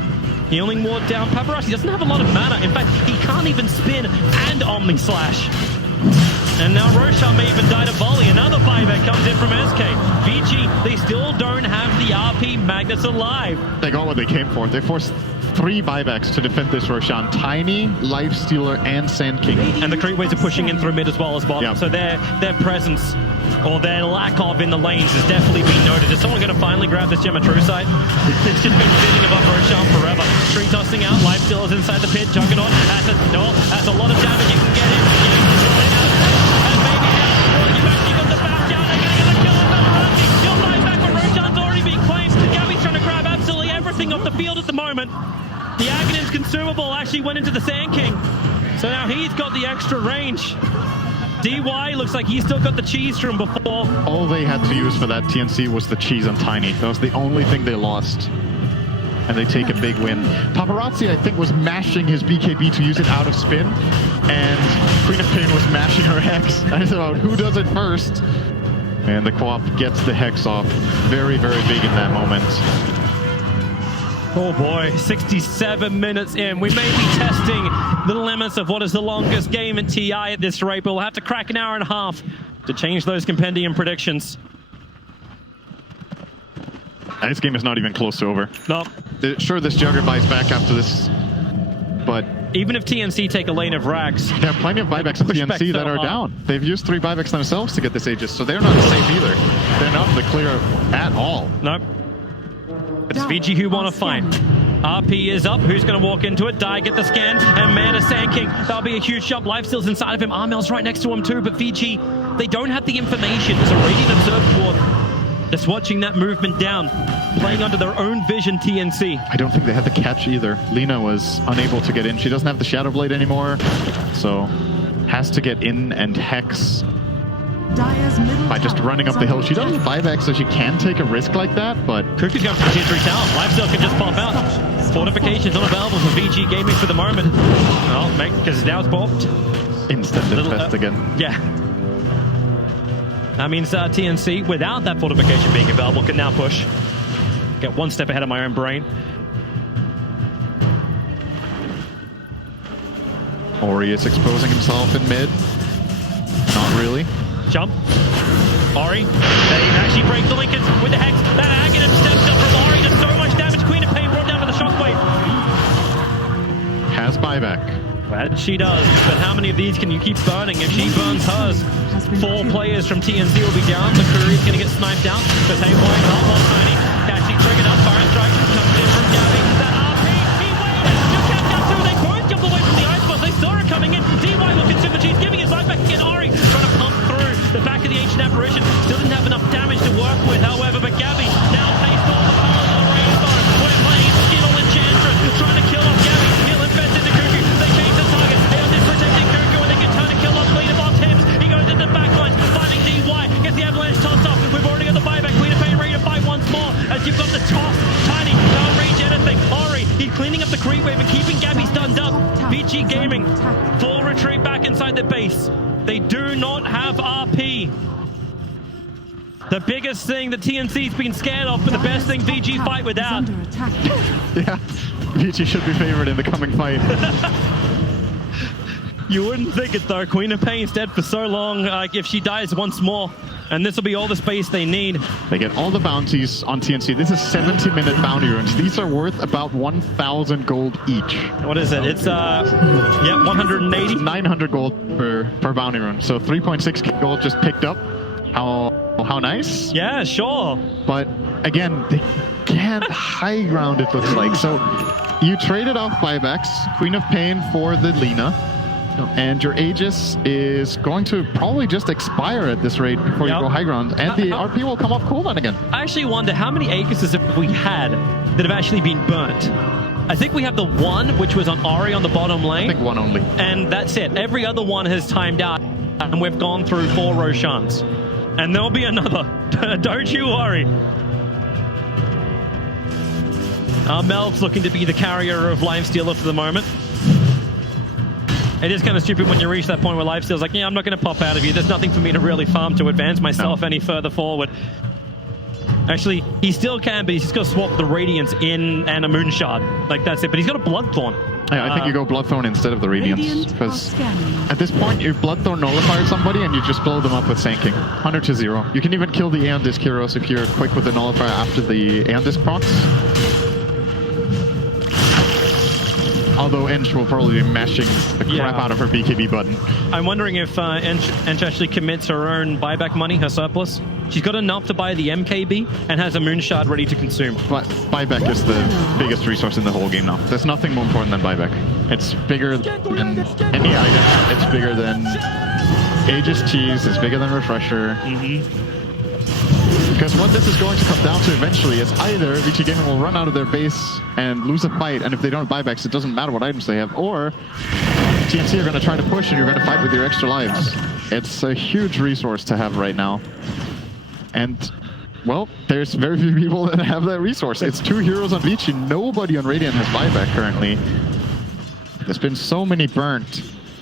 Healing ward down. Paparazzi doesn't have a lot of mana. In fact, he can't even spin and Omni Slash. And now Roshan may even die to volley. Another buyback comes in from SK. Vici, they still don't have the RP Magnus alive. They got what they came for. They forced 3 buybacks to defend this Roshan. Tiny, Lifestealer, and Sand King. And the Creepways are pushing in through mid as well as bottom. Yep. So their presence, or their lack of in the lanes, has definitely been noted. Is someone going to finally grab this gem at True Sight? It's just been sitting above Roshan forever. Tree tossing out, Lifestealer's inside the pit. Juggernaut has a lot of damage you can get in. And maybe now, you've actually got the back down. They're going to get the kill on Paparazzi. You're lying back, but Roshan's already being claimed. Gabby's trying to grab absolutely everything off the field at the moment. The Aghanim's consumable actually went into the Sand King. So now he's got the extra range. DY looks like he's still got the cheese from before. All they had to use for that TNC was the cheese on Tiny. That was the only thing they lost. And they take a big win. Paparazzi, I think, was mashing his BKB to use it out of spin. And Queen of Pain was mashing her Hex. And it's about who does it first. And the co-op gets the Hex off. Very, very big in that moment. Oh boy, 67 minutes in. We may be testing the limits of what is the longest game in TI at this rate, but we'll have to crack an hour and a half to change those compendium predictions. And this game is not even close to over. No. Sure, this Jugger buys back after this, but... Even if TNC take a lane of Rags... There are plenty of buybacks of TNC that are down. They've used 3 buybacks themselves to get this Aegis, so they're not safe either. They're not in the clear at all. Nope. It's Vici who want to fight. RP is up. Who's going to walk into it? Die, get the scan, and man, a Sand King. That'll be a huge shot. Lifesteal's inside of him. Armel's right next to him too, but Vici, they don't have the information. There's a Radiant Observer ward that's watching that movement down, playing under their own vision, TNC. I don't think they had the catch either. Lina was unable to get in. She doesn't have the Shadow Blade anymore, so has to get in and Hex by just running up the hill. She doesn't buyback, so she can take a risk like that, but... Kuku's going for the tier 3 tower. Lifesteal can just pop out. Fortification's not available for Vici Gaming for the moment. Well, because now it's popped. Instant infest again. Yeah. That means TNC, without that fortification being available, can now push. Get one step ahead of my own brain. Ori is exposing himself in mid. Not really. Jump. Ori. They actually break the Lincolns with the Hex. That Aghanim steps up from Ori. Does so much damage. Queen of Pain brought down by the Shockwave. Has buyback. Well, she does. But how many of these can you keep burning? If she burns hers, 4 players from TNC will be down. The Courier's going to get sniped out. But hey, boy, not Tiny. Actually triggered up. Fire Strike comes in from Gabby. That RP, he waited. Just kept down 2. They both jumped away from the Icebox. They saw her coming in. DY will consume the cheese, giving his life back again. Ori trying to pump through the back of the Ancient Apparition. Still didn't have enough damage to work with, however, but Gabby now tastes all the power of the rainbow. We're playing Skittle Enchantress, trying to kill off Gabby. He'll invest into Kuku. They change the target. Aeon is protecting Kuku, and they can turn to kill off Queen of off Tims. He goes into the backlines, finding DY, gets the Avalanche tossed off. We've already got the buyback. Queen of Pain ready to fight once more, as you've got the toss. Tiny, can't reach anything. Ori, he's cleaning up the creep wave and keeping Gabby stunned up. Vici Gaming, full retreat back inside the base. They do not have RP. The biggest thing that TNC's been scared of, but the best thing VG fight without. Yeah, Vici should be favored in the coming fight. You wouldn't think it though. Queen of Pain's dead for so long. Like if she dies once more, and this will be all the space they need. They get all the bounties on TNC. This is 70-minute bounty runs. These are worth about 1,000 gold each. What is it? It's yeah, 180. 900 gold per bounty run. So 3.6k gold just picked up. How nice? Yeah, sure. But again, they can't high ground, it looks like. So you traded off buybacks, Queen of Pain for the Lina. And your Aegis is going to probably just expire at this rate before you go high ground. And the RP will come off cooldown again. I actually wonder how many Aegises have we had that have actually been burnt? I think we have the one, which was on Ori on the bottom lane. I think one only. And that's it. Every other one has timed out. And we've gone through 4 Roshans. And there'll be another. Don't you worry. Mel's looking to be the carrier of Lifestealer for the moment. It is kind of stupid when you reach that point where Lifesteal's like, yeah, I'm not going to pop out of you. There's nothing for me to really farm to advance myself any further forward. Actually, he still can, but he's just got to swap the Radiance in and a Moonshard. Like, that's it. But he's got a Bloodthorn. Yeah, I think you go Bloodthorn instead of the Radiance. Because at this point, you Bloodthorn nullified somebody and you just blow them up with Sanking. 100 to 0. You can even kill the Aeon Disc heroes if you're quick with the nullifier after the Aeon Disc procs. Although Ench will probably be mashing the crap out of her BKB button. I'm wondering if Ench actually commits her own buyback money, her surplus. She's got enough to buy the MKB and has a Moonshard ready to consume. But buyback is the biggest resource in the whole game now. There's nothing more important than buyback. It's bigger than any item. It's bigger than Aegis Cheese. It's bigger than Refresher. Because what this is going to come down to eventually is either Vici Gaming will run out of their base and lose a fight, and if they don't have buybacks, it doesn't matter what items they have, or TNC are going to try to push and you're going to fight with your extra lives. It's a huge resource to have right now. And, well, there's very few people that have that resource. It's 2 heroes on Vici. Nobody on Radiant has buyback currently. There's been so many burnt.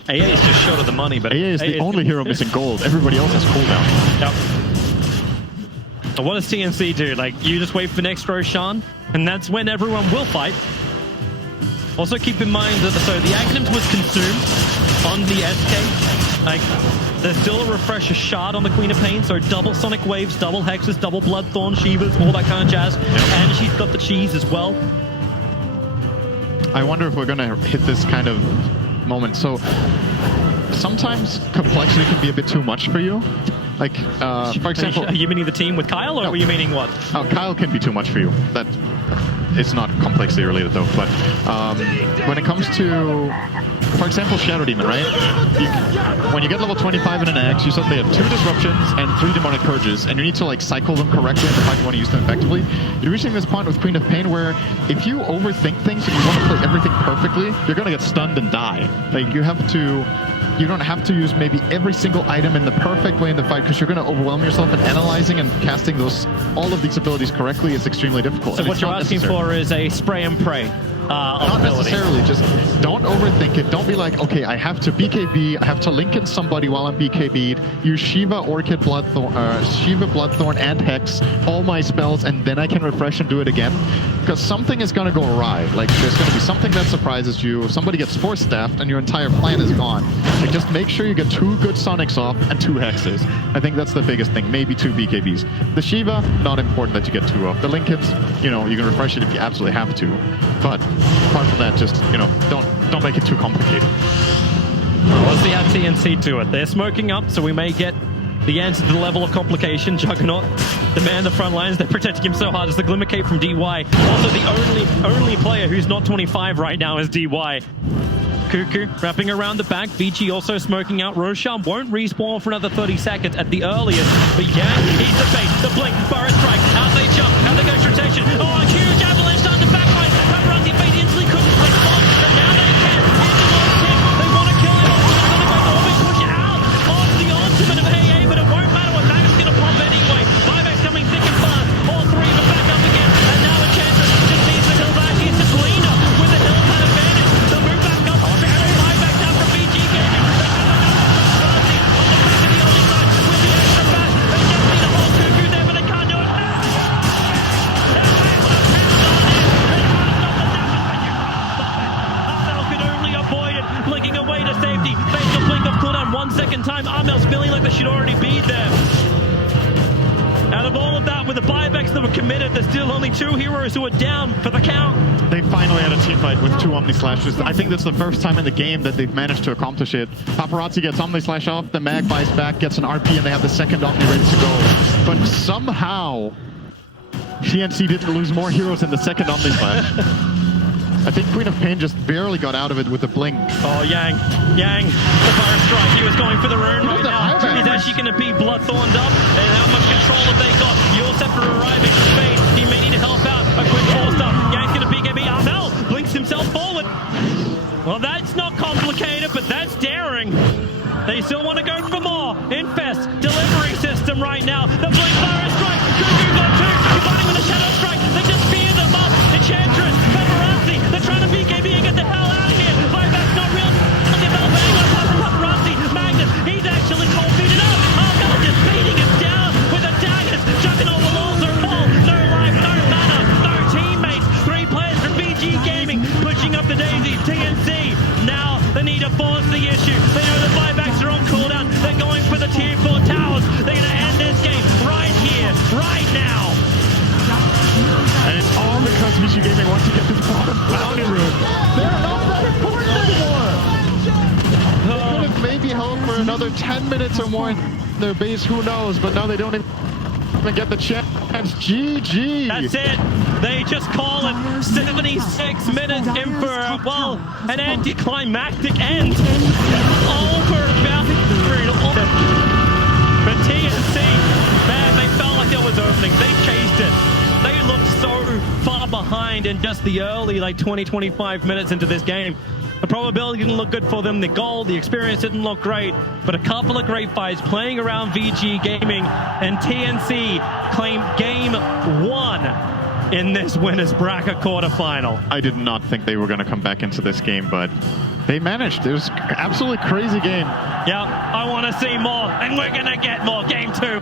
AA is just short of the money, but AA is the only hero missing gold. Everybody else has cooldown. Yep. What does TNC do? Like, you just wait for next Roshan, and that's when everyone will fight. Also, keep in mind that the Aghanim was consumed on the SK. Like, there's still a Refresher Shard on the Queen of Pain, so double Sonic Waves, double Hexes, double Bloodthorn, Shivas, all that kind of jazz. Yep. And she's got the cheese as well. I wonder if we're going to hit this kind of moment. So, sometimes complexity can be a bit too much for you. Like, for example... Are you meaning the team with Kyle, or were you meaning what? Oh, Kyle can be too much for you. That it's not complexity related, though. But when it comes to, for example, Shadow Demon, right? When you get level 25 in an Axe, you suddenly have 2 Disruptions and 3 Demonic Purges, and you need to, like, cycle them correctly in the fight you want to use them effectively. You're reaching this point with Queen of Pain where if you overthink things and you want to play everything perfectly, you're going to get stunned and die. Like, you have to... You don't have to use maybe every single item in the perfect way in the fight because you're going to overwhelm yourself, and analyzing and casting all of these abilities correctly is extremely difficult. So what you're asking for is a spray and pray Not necessarily, just don't overthink it. Don't be like, okay, I have to BKB, I have to link in somebody while I'm BKB'd, use Shiva, Orchid, Bloodthorn, and Hex, all my spells, and then I can refresh and do it again. Because something is going to go awry. Like, there's going to be something that surprises you, somebody gets Force Staffed, and your entire plan is gone. Like, just make sure you get 2 good Sonics off and 2 Hexes. I think that's the biggest thing, maybe 2 BKBs. The Shiva, not important that you get 2 off. The Linkens, you know, you can refresh it if you absolutely have to. But apart from that, just, you know, don't make it too complicated. Let's see how TNC do it. They're smoking up, so we may get the answer to the level of complication. Juggernaut, the man in the front lines, they're protecting him so hard. It's the Glimmer Cape from DY. Also, the only player who's not 25 right now is DY. Cuckoo wrapping around the back. Vici also smoking out. Roshan won't respawn for another 30 seconds at the earliest. But yeah, he's the bait. The blink, Burst Strike. Out they jump. Out they go to rotation. Oh, a huge avalanche down the backline. Paparazzi Fate instantly couldn't respond, but now they can. Here's the last tick. They want to kill him. Ultimate's going to go Orbit push out of the ultimate of AA, but it won't matter what Mag's going to pop anyway. Buyback's coming thick and fast. All 3 are back up again. And now a chance just needs the hill back. Here's the cleaner with the hill pad advantage. They'll move back up. Buyback down from BG Gaming. On the back of the early side with the extra bash. They just need a whole Cuckoo there, but they can't do it. time, Armel's feeling like they should already be there. Out of all of that, with the buybacks that were committed, there's still only 2 heroes who are down for the count. They finally had a team fight with 2 Omni Slashes. I think that's the first time in the game that they've managed to accomplish it. Paparazzi gets Omni Slash off, the Mag buys back, gets an RP, and they have the second Omni ready to go. But somehow, TNC didn't lose more heroes in the second Omni Slash. I think Queen of Pain just barely got out of it with the blink. Oh, Yang, the fire strike. He was going for the rune right now. He's actually going to be bloodthorned up. And how much control have they got? Yosef arriving to Spain. He may need to help out. A quick force up. Yang's going to be getting Armel. Blinks himself forward. Well, that's not complicated, but that's daring. They still want to go for more. Infest, delivery system right now. The blink fire strike. Cuckoo got 2. Combining with a shadow strike. They just spear them up. Enchantress, Paparazzi. They're trying to beat KB and get the hell out of here. Buyback's not real. Paparazzi. Magnus, he's actually cold beaten up. Armel just beating him down with the daggers. Jumping all the walls are full. No life, no mana, no teammates. 3 players from VG Gaming pushing up the daisies. TNC. Now they need to force the issue. They know the buybacks are on cooldown. They're going for the tier 4 towers. They're going to end this game right here, right now. And it's all because Vici Gaming wants to get this bottom bounty room. They're not that important anymore. They could have maybe held for another 10 minutes or more in their base, who knows, but now they don't even get the chance. GG. That's it. They just call it 76 minutes in for, well, an anticlimactic end. Over boundary. But TNC, man, they felt like it was opening. They chased it. They looked so far behind in just the early, like 20-25 minutes into this game. The probability didn't look good for them. The goal, the experience didn't look great. But a couple of great fights playing around VG Gaming, and TNC claimed game 1 in this winners bracket quarterfinal. I did not think they were going to come back into this game, but they managed. It was an absolutely crazy game. Yeah, I want to see more, and we're going to get more. Game 2.